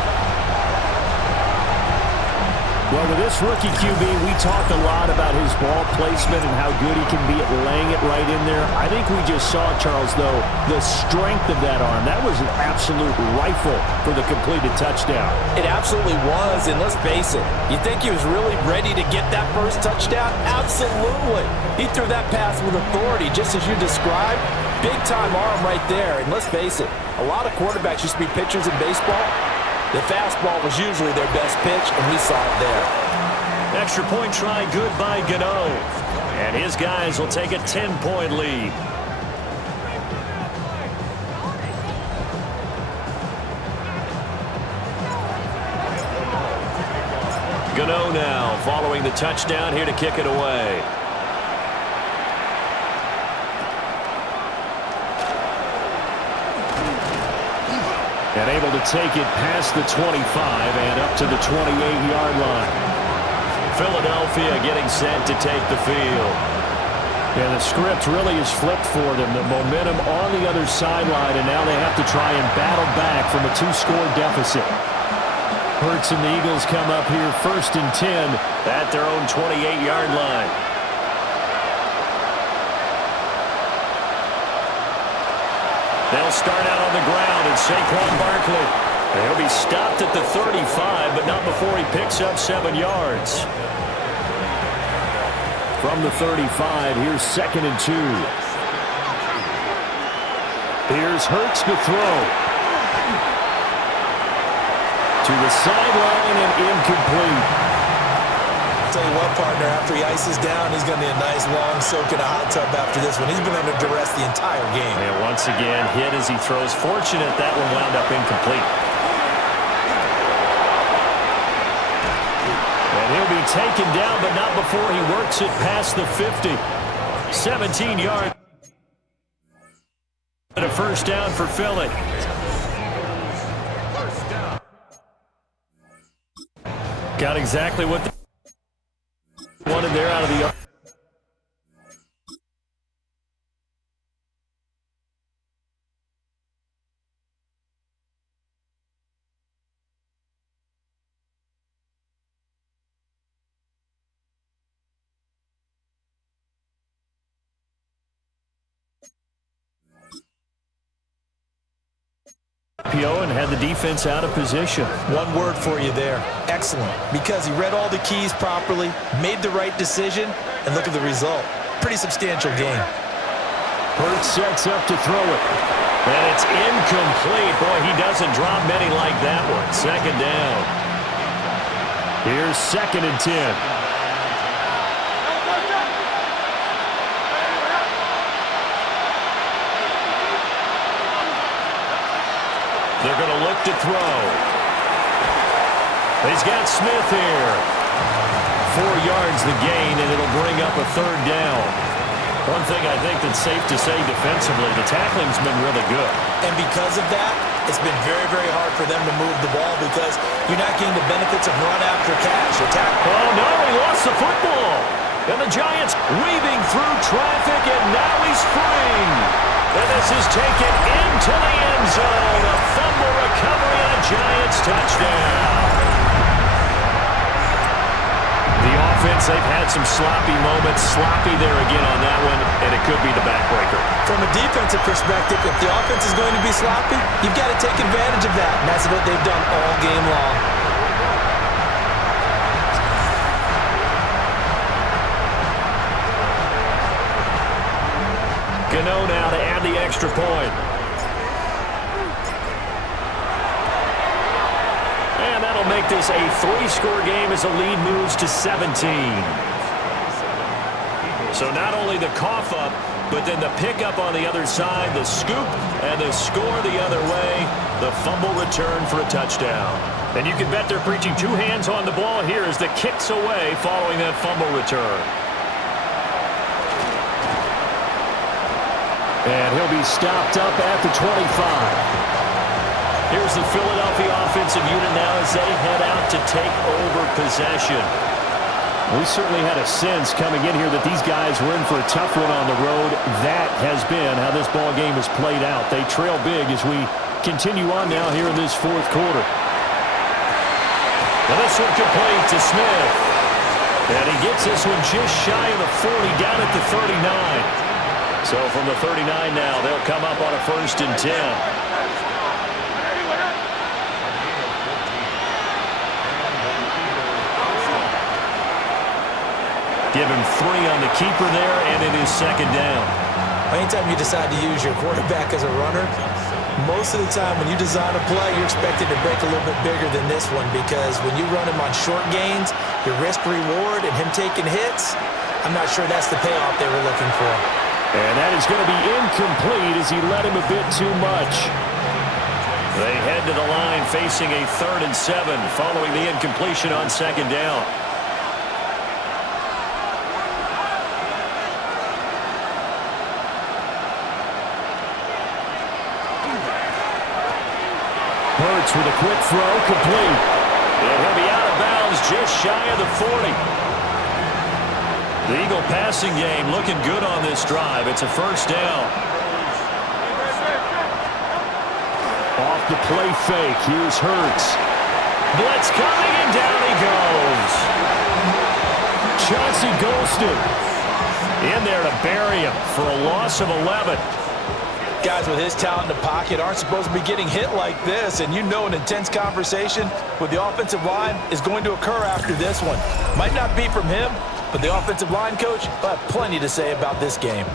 Well, with this rookie QB, we talk a lot about his ball placement and how good he can be at laying it right in there. I think we just saw, Charles, though, the strength of that arm. That was an absolute rifle for the completed touchdown. It absolutely was, and let's face it, you think he was really ready to get that first touchdown? Absolutely. He threw that pass with authority, just as you described. Big-time arm right there, and let's face it, a lot of quarterbacks used to be pitchers in baseball. The fastball was usually their best pitch, and we saw it there. Extra point try good by Gano. And his guys will take a 10-point lead. Gano now following the touchdown here to kick it away. And able to take it past the 25 and up to the 28-yard line. Philadelphia getting set to take the field. And the script really is flipped for them. The momentum on the other sideline, and now they have to try and battle back from a 2-score deficit. Hurts and the Eagles come up here first and 10 at their own 28-yard line. They'll start out on the ground, and Saquon Barkley. He'll be stopped at the 35, but not before he picks up 7 yards. From the 35, here's second and 2. Here's Hurts to throw. To the sideline and incomplete. Tell you what, partner, after he ices down, he's going to need a nice long soak in a hot tub after this one. He's been under duress the entire game. And once again, hit as he throws. Fortunate that one wound up incomplete. And he'll be taken down, but not before he works it past the 50. 17 yards. And a first down for Philly. First down. Got exactly what they wanted there out of the... PO and had the defense out of position. One word for you there, excellent, because he read all the keys properly, made the right decision, and look at the result. Pretty substantial game. Hurts sets up to throw it. And it's incomplete. Boy, he doesn't drop many like that one. Second down. Here's 2nd and 10. They're going to look to throw. He's got Smith here. 4 yards the gain, and it'll bring up a 3rd down. One thing I think that's safe to say defensively, the tackling's been really good. And because of that, it's been very, very hard for them to move the ball because you're not getting the benefits of run after catch. Oh, no, he lost the football. And the Giants weaving through traffic, and now he's free. And this is taken into the end zone. A fumble recovery and a Giants touchdown. The offense, they've had some sloppy moments. Sloppy there again on that one, and it could be the backbreaker. From a defensive perspective, if the offense is going to be sloppy, you've got to take advantage of that. And that's what they've done all game long. Gano now to add the extra point. And that'll make this a 3-score game as the lead moves to 17. So not only the cough up, but then the pickup on the other side, the scoop, and the score the other way, the fumble return for a touchdown. And you can bet they're preaching 2 hands on the ball here as the kick's away following that fumble return. And he'll be stopped up at the 25. Here's the Philadelphia offensive unit now as they head out to take over possession. We certainly had a sense coming in here that these guys were in for a tough one on the road. That has been how this ball game has played out. They trail big as we continue on now here in this 4th quarter. And this one complete to Smith. And he gets this one just shy of the 40, down at the 39. So from the 39 now, they'll come up on a 1st and 10. Give him 3 on the keeper there, and it is 2nd down. Anytime you decide to use your quarterback as a runner, most of the time when you design a play, you're expected to break a little bit bigger than this one because when you run him on short gains, your risk-reward and him taking hits, I'm not sure that's the payoff they were looking for. And that is going to be incomplete as he led him a bit too much. They head to the line facing a 3rd and 7 following the incompletion on 2nd down. Hurts with a quick throw, complete. And he'll be out of bounds just shy of the 40. The Eagle passing game looking good on this drive. It's a 1st down. Off the play fake. Here's Hurts. Blitz coming, and down he goes. Chauncey Golston in there to bury him for a loss of 11. Guys with his talent in the pocket aren't supposed to be getting hit like this, and you know an intense conversation with the offensive line is going to occur after this one. Might not be from him, but the offensive line coach will have plenty to say about this game.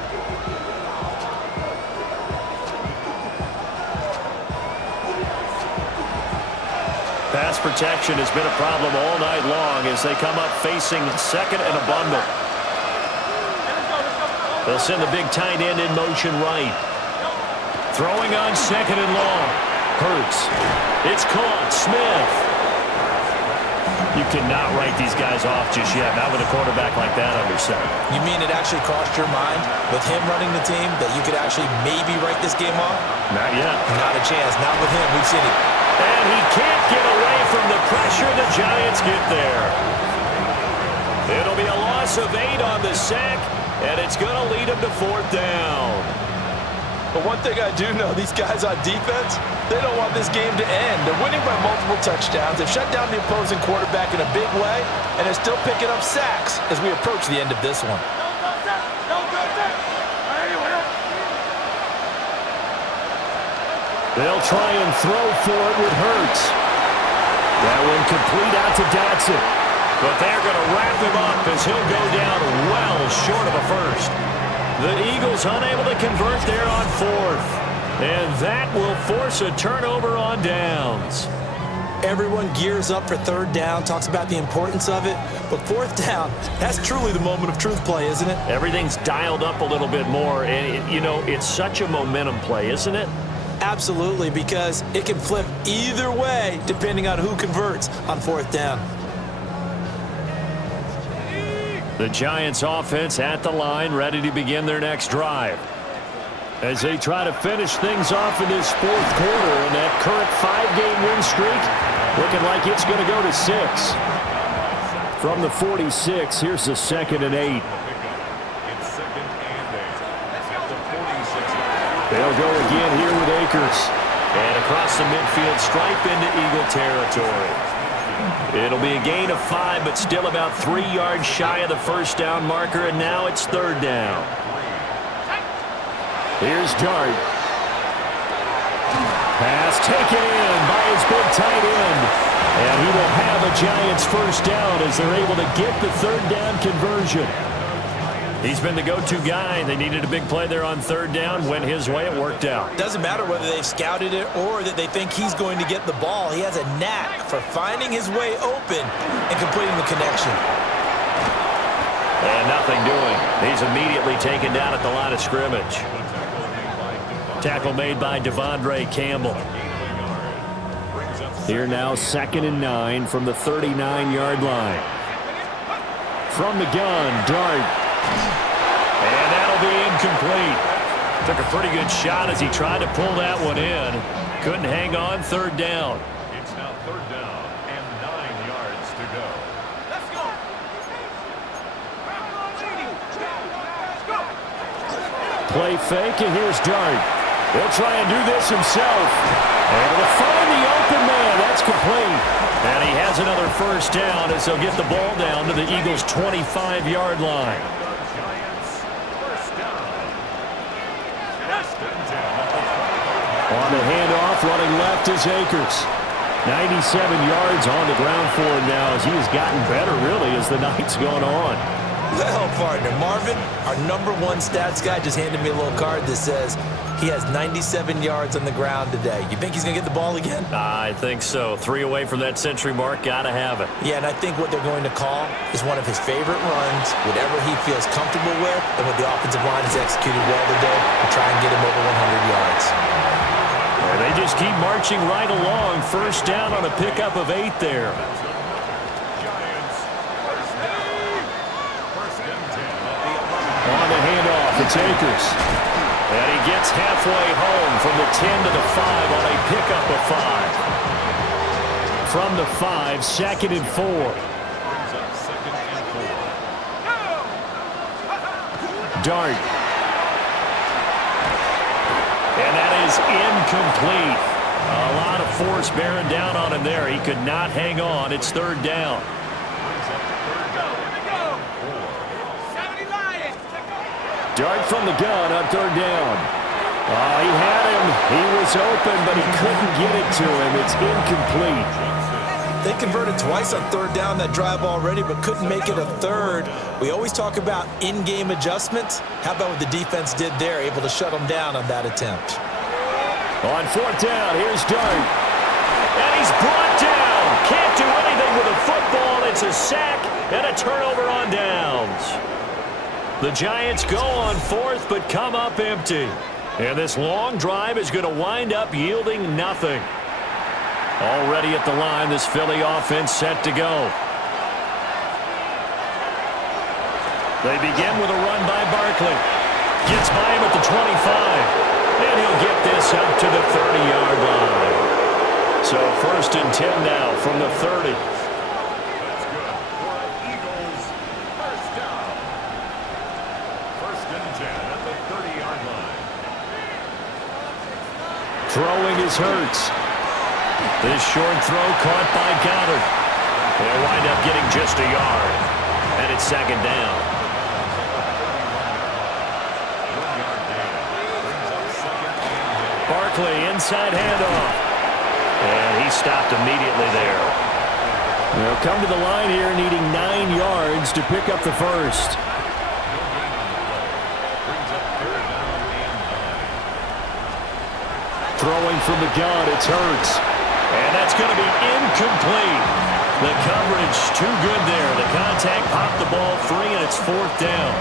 Pass protection has been a problem all night long as they come up facing 2nd and a bundle. They'll send the big tight end in motion right. Throwing on 2nd and long. Hurts. It's caught. Smith. You cannot write these guys off just yet, not with a quarterback like that under center. You mean it actually crossed your mind with him running the team that you could actually maybe write this game off? Not yet. Not a chance. Not with him. We've seen it. And he can't get away from the pressure. The Giants get there. It'll be a loss of 8 on the sack, and it's going to lead him to 4th down. But one thing I do know, these guys on defense, they don't want this game to end. They're winning by multiple touchdowns. They've shut down the opposing quarterback in a big way, and they're still picking up sacks as we approach the end of this one. They'll try and throw for it with Hurts. That one complete out to Dotson. But they're going to wrap him up as he'll go down well short of a first. The Eagles unable to convert there on 4th. And that will force a turnover on downs. Everyone gears up for 3rd down, talks about the importance of it. But 4th down, that's truly the moment of truth play, isn't it? Everything's dialed up a little bit more. And, you know, it's such a momentum play, isn't it? Absolutely, because it can flip either way depending on who converts on 4th down. The Giants offense at the line, ready to begin their next drive. As they try to finish things off in this 4th quarter, and that current 5-game win streak looking like it's going to go to 6. From the 46, here's the 2nd and 8. They'll go again here with Akers. And across the midfield stripe into Eagle territory. It'll be a gain of 5, but still about 3 yards shy of the 1st down marker, and now it's 3rd down. Here's Dart. Pass taken in by his big tight end. And he will have a Giants 1st down as they're able to get the 3rd down conversion. He's been the go-to guy. They needed a big play there on 3rd down. Went his way. It worked out. Doesn't matter whether they've scouted it or that they think he's going to get the ball. He has a knack for finding his way open and completing the connection. And nothing doing. He's immediately taken down at the line of scrimmage. Tackle made by Devondre Campbell. Here now 2nd and 9 from the 39-yard line. From the gun, Dart. And that'll be incomplete. Took a pretty good shot as he tried to pull that one in. Couldn't hang on. 3rd down. It's now 3rd down and 9 yards to go. Let's go. Play fake, and here's Dart. He'll try and do this himself. Able to find the open man. That's complete. And he has another 1st down as they'll get the ball down to the Eagles' 25-yard line. On the handoff, running left is Akers. 97 yards on the ground for him now as he has gotten better, really, as the night's gone on. Well, partner, Marvin, our #1 stats guy, just handed me a little card that says he has 97 yards on the ground today. You think he's going to get the ball again? I think so. 3 away from that century mark. Got to have it. Yeah, and I think what they're going to call is one of his favorite runs, whatever he feels comfortable with, and what the offensive line has executed well today to try and get him over 100 yards. And they just keep marching right along. 1st down on a pickup of 8 there. On the handoff, it's Akers. And he gets halfway home from the 10 to the 5 on a pickup of 5. From the 5, 2nd and 4. Dart. And that is incomplete. A lot of force bearing down on him there. He could not hang on. It's 3rd down. Dart from the gun on 3rd down. Oh, he had him. He was open, but he couldn't get it to him. It's incomplete. They converted twice on 3rd down that drive already, but couldn't make it a 3rd. We always talk about in-game adjustments. How about what the defense did there, able to shut them down on that attempt? On 4th down, here's Dart. And he's brought down. Can't do anything with a football. It's a sack and a turnover on downs. The Giants go on 4th, but come up empty. And this long drive is going to wind up yielding nothing. Already at the line, this Philly offense set to go. They begin with a run by Barkley. Gets by him at the 25. And he'll get this up to the 30-yard line. So 1st and 10 now from the 30. That's good for an Eagles first down. 1st and 10 at the 30-yard line. Throwing is Hurts. This short throw caught by Goddard. They'll wind up getting just a yard. And it's 2nd down. Barkley inside handoff. And he stopped immediately there. They'll come to the line here needing 9 yards to pick up the first. Throwing from the gun, it's Hurts. And that's going to be incomplete. The coverage too good there. The contact popped the ball free, and it's 4th down.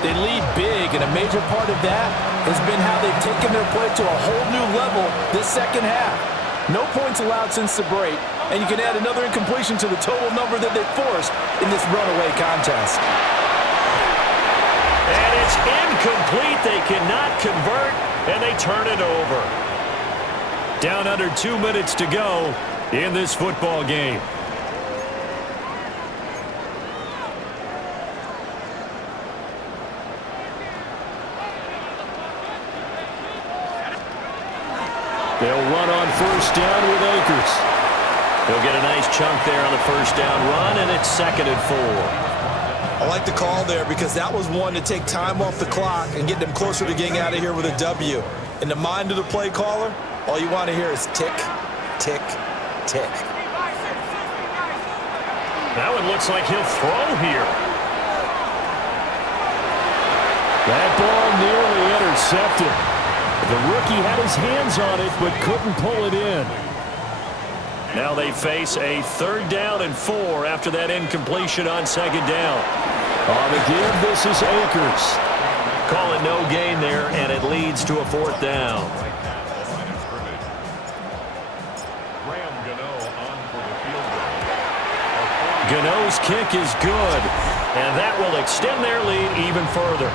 They lead big, and a major part of that has been how they've taken their play to a whole new level this second half. No points allowed since the break, and you can add another incompletion to the total number that they forced in this runaway contest. And it's incomplete. They cannot convert, and they turn it over. Down under 2 minutes to go in this football game. They'll run on 1st down with Akers. They'll get a nice chunk there on the 1st down run, and it's 2nd and 4. I like the call there because that was one to take time off the clock and get them closer to getting out of here with a W. In the mind of the play caller, all you want to hear is tick, tick, tick. That one looks like he'll throw here. That ball nearly intercepted. The rookie had his hands on it but couldn't pull it in. Now they face a 3rd down and 4 after that incompletion on 2nd down. On the give, this is Akers. Call it no gain there, and it leads to a 4th down. Gano's kick is good, and that will extend their lead even further.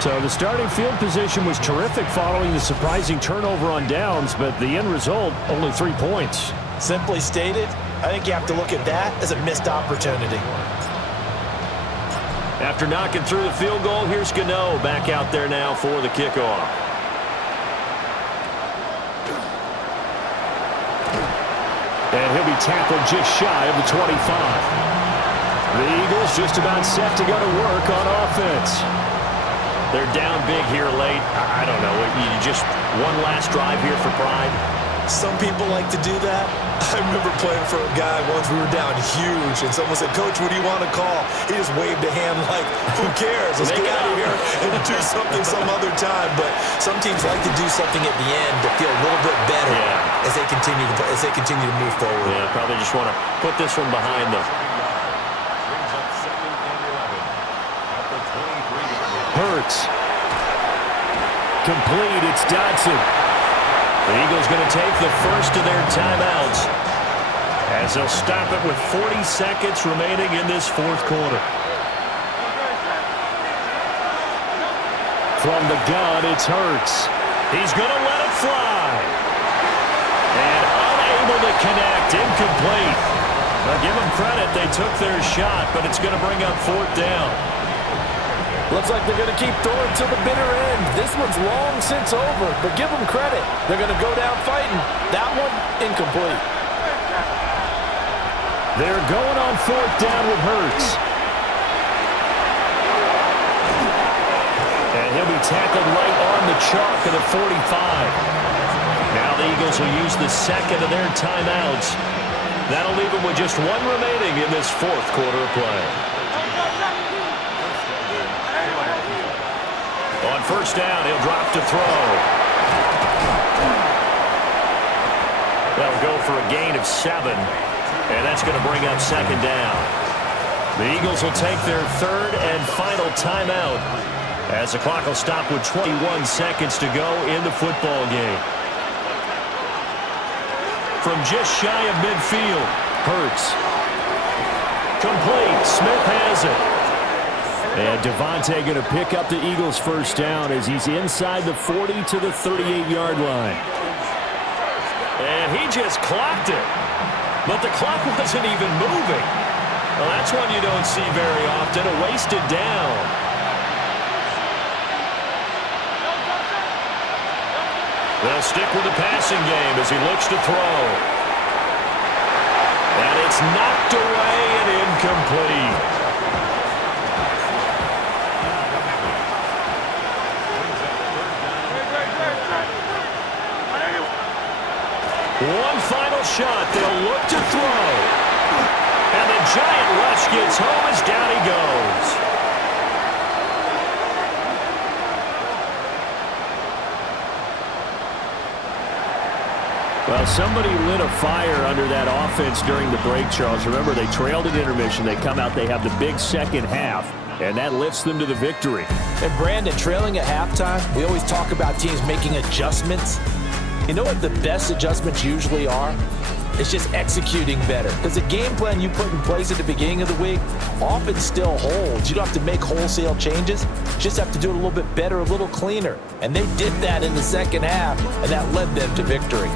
So the starting field position was terrific following the surprising turnover on downs, but the end result, only 3 points. Simply stated, I think you have to look at that as a missed opportunity. After knocking through the field goal, here's Gano back out there now for the kickoff. And he'll be tackled just shy of the 25. The Eagles just about set to go to work on offense. They're down big here late. I don't know. You just one last drive here for pride. Some people like to do that. I remember playing for a guy once. We were down huge, and someone said, "Coach, what do you want to call?" He just waved a hand like, "Who cares? Let's get out of here and do something some other time." But some teams like to do something at the end to feel a little bit better as they continue to move forward. Yeah, probably just want to put this one behind them. Hurts. Complete. It's Dodson. The Eagles going to take the first of their timeouts as they'll stop it with 40 seconds remaining in this 4th quarter. From the gun, it's Hurts. He's going to let it fly. And unable to connect. Incomplete. Now give them credit. They took their shot, but it's going to bring up 4th down. Looks like they're going to keep throwing to the bitter end. This one's long since over, but give them credit. They're going to go down fighting. That one, incomplete. They're going on 4th down with Hurts. And he'll be tackled right on the chalk of the 45. Now the Eagles will use the 2nd of their timeouts. That'll leave them with just one remaining in this 4th quarter of play. On 1st down, he'll drop to throw. That'll go for a gain of 7, and that's going to bring up 2nd down. The Eagles will take their 3rd and final timeout as the clock will stop with 21 seconds to go in the football game. From just shy of midfield, Hurts. Complete. Smith has it. And Devontae going to pick up the Eagles' first down as he's inside the 40 to the 38-yard line. And he just clocked it. But the clock wasn't even moving. Well, that's one you don't see very often, a wasted down. They'll stick with the passing game as he looks to throw. And it's knocked away and incomplete. One final shot. They'll look to throw. And the giant rush gets home as down he goes. Well, somebody lit a fire under that offense during the break, Charles. Remember, they trailed at intermission. They come out, they have the big second half, and that lifts them to the victory. And Brandon, trailing at halftime, we always talk about teams making adjustments. You know what the best adjustments usually are? It's just executing better. Because the game plan you put in place at the beginning of the week often still holds. You don't have to make wholesale changes. You just have to do it a little bit better, a little cleaner. And they did that in the second half, and that led them to victory.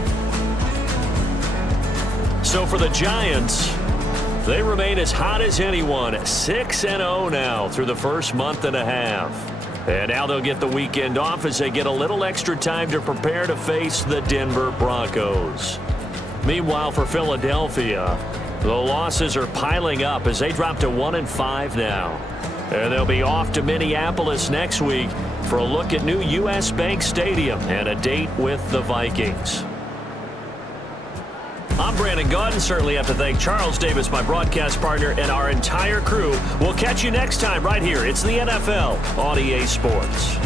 So for the Giants, they remain as hot as anyone, 6-0 now through the first month and a half. And now they'll get the weekend off as they get a little extra time to prepare to face the Denver Broncos. Meanwhile, for Philadelphia, the losses are piling up as they drop to 1-5 now. And they'll be off to Minneapolis next week for a look at new U.S. Bank Stadium and a date with the Vikings. I'm Brandon Gaudin. Certainly have to thank Charles Davis, my broadcast partner, and our entire crew. We'll catch you next time right here. It's the NFL on EA Sports.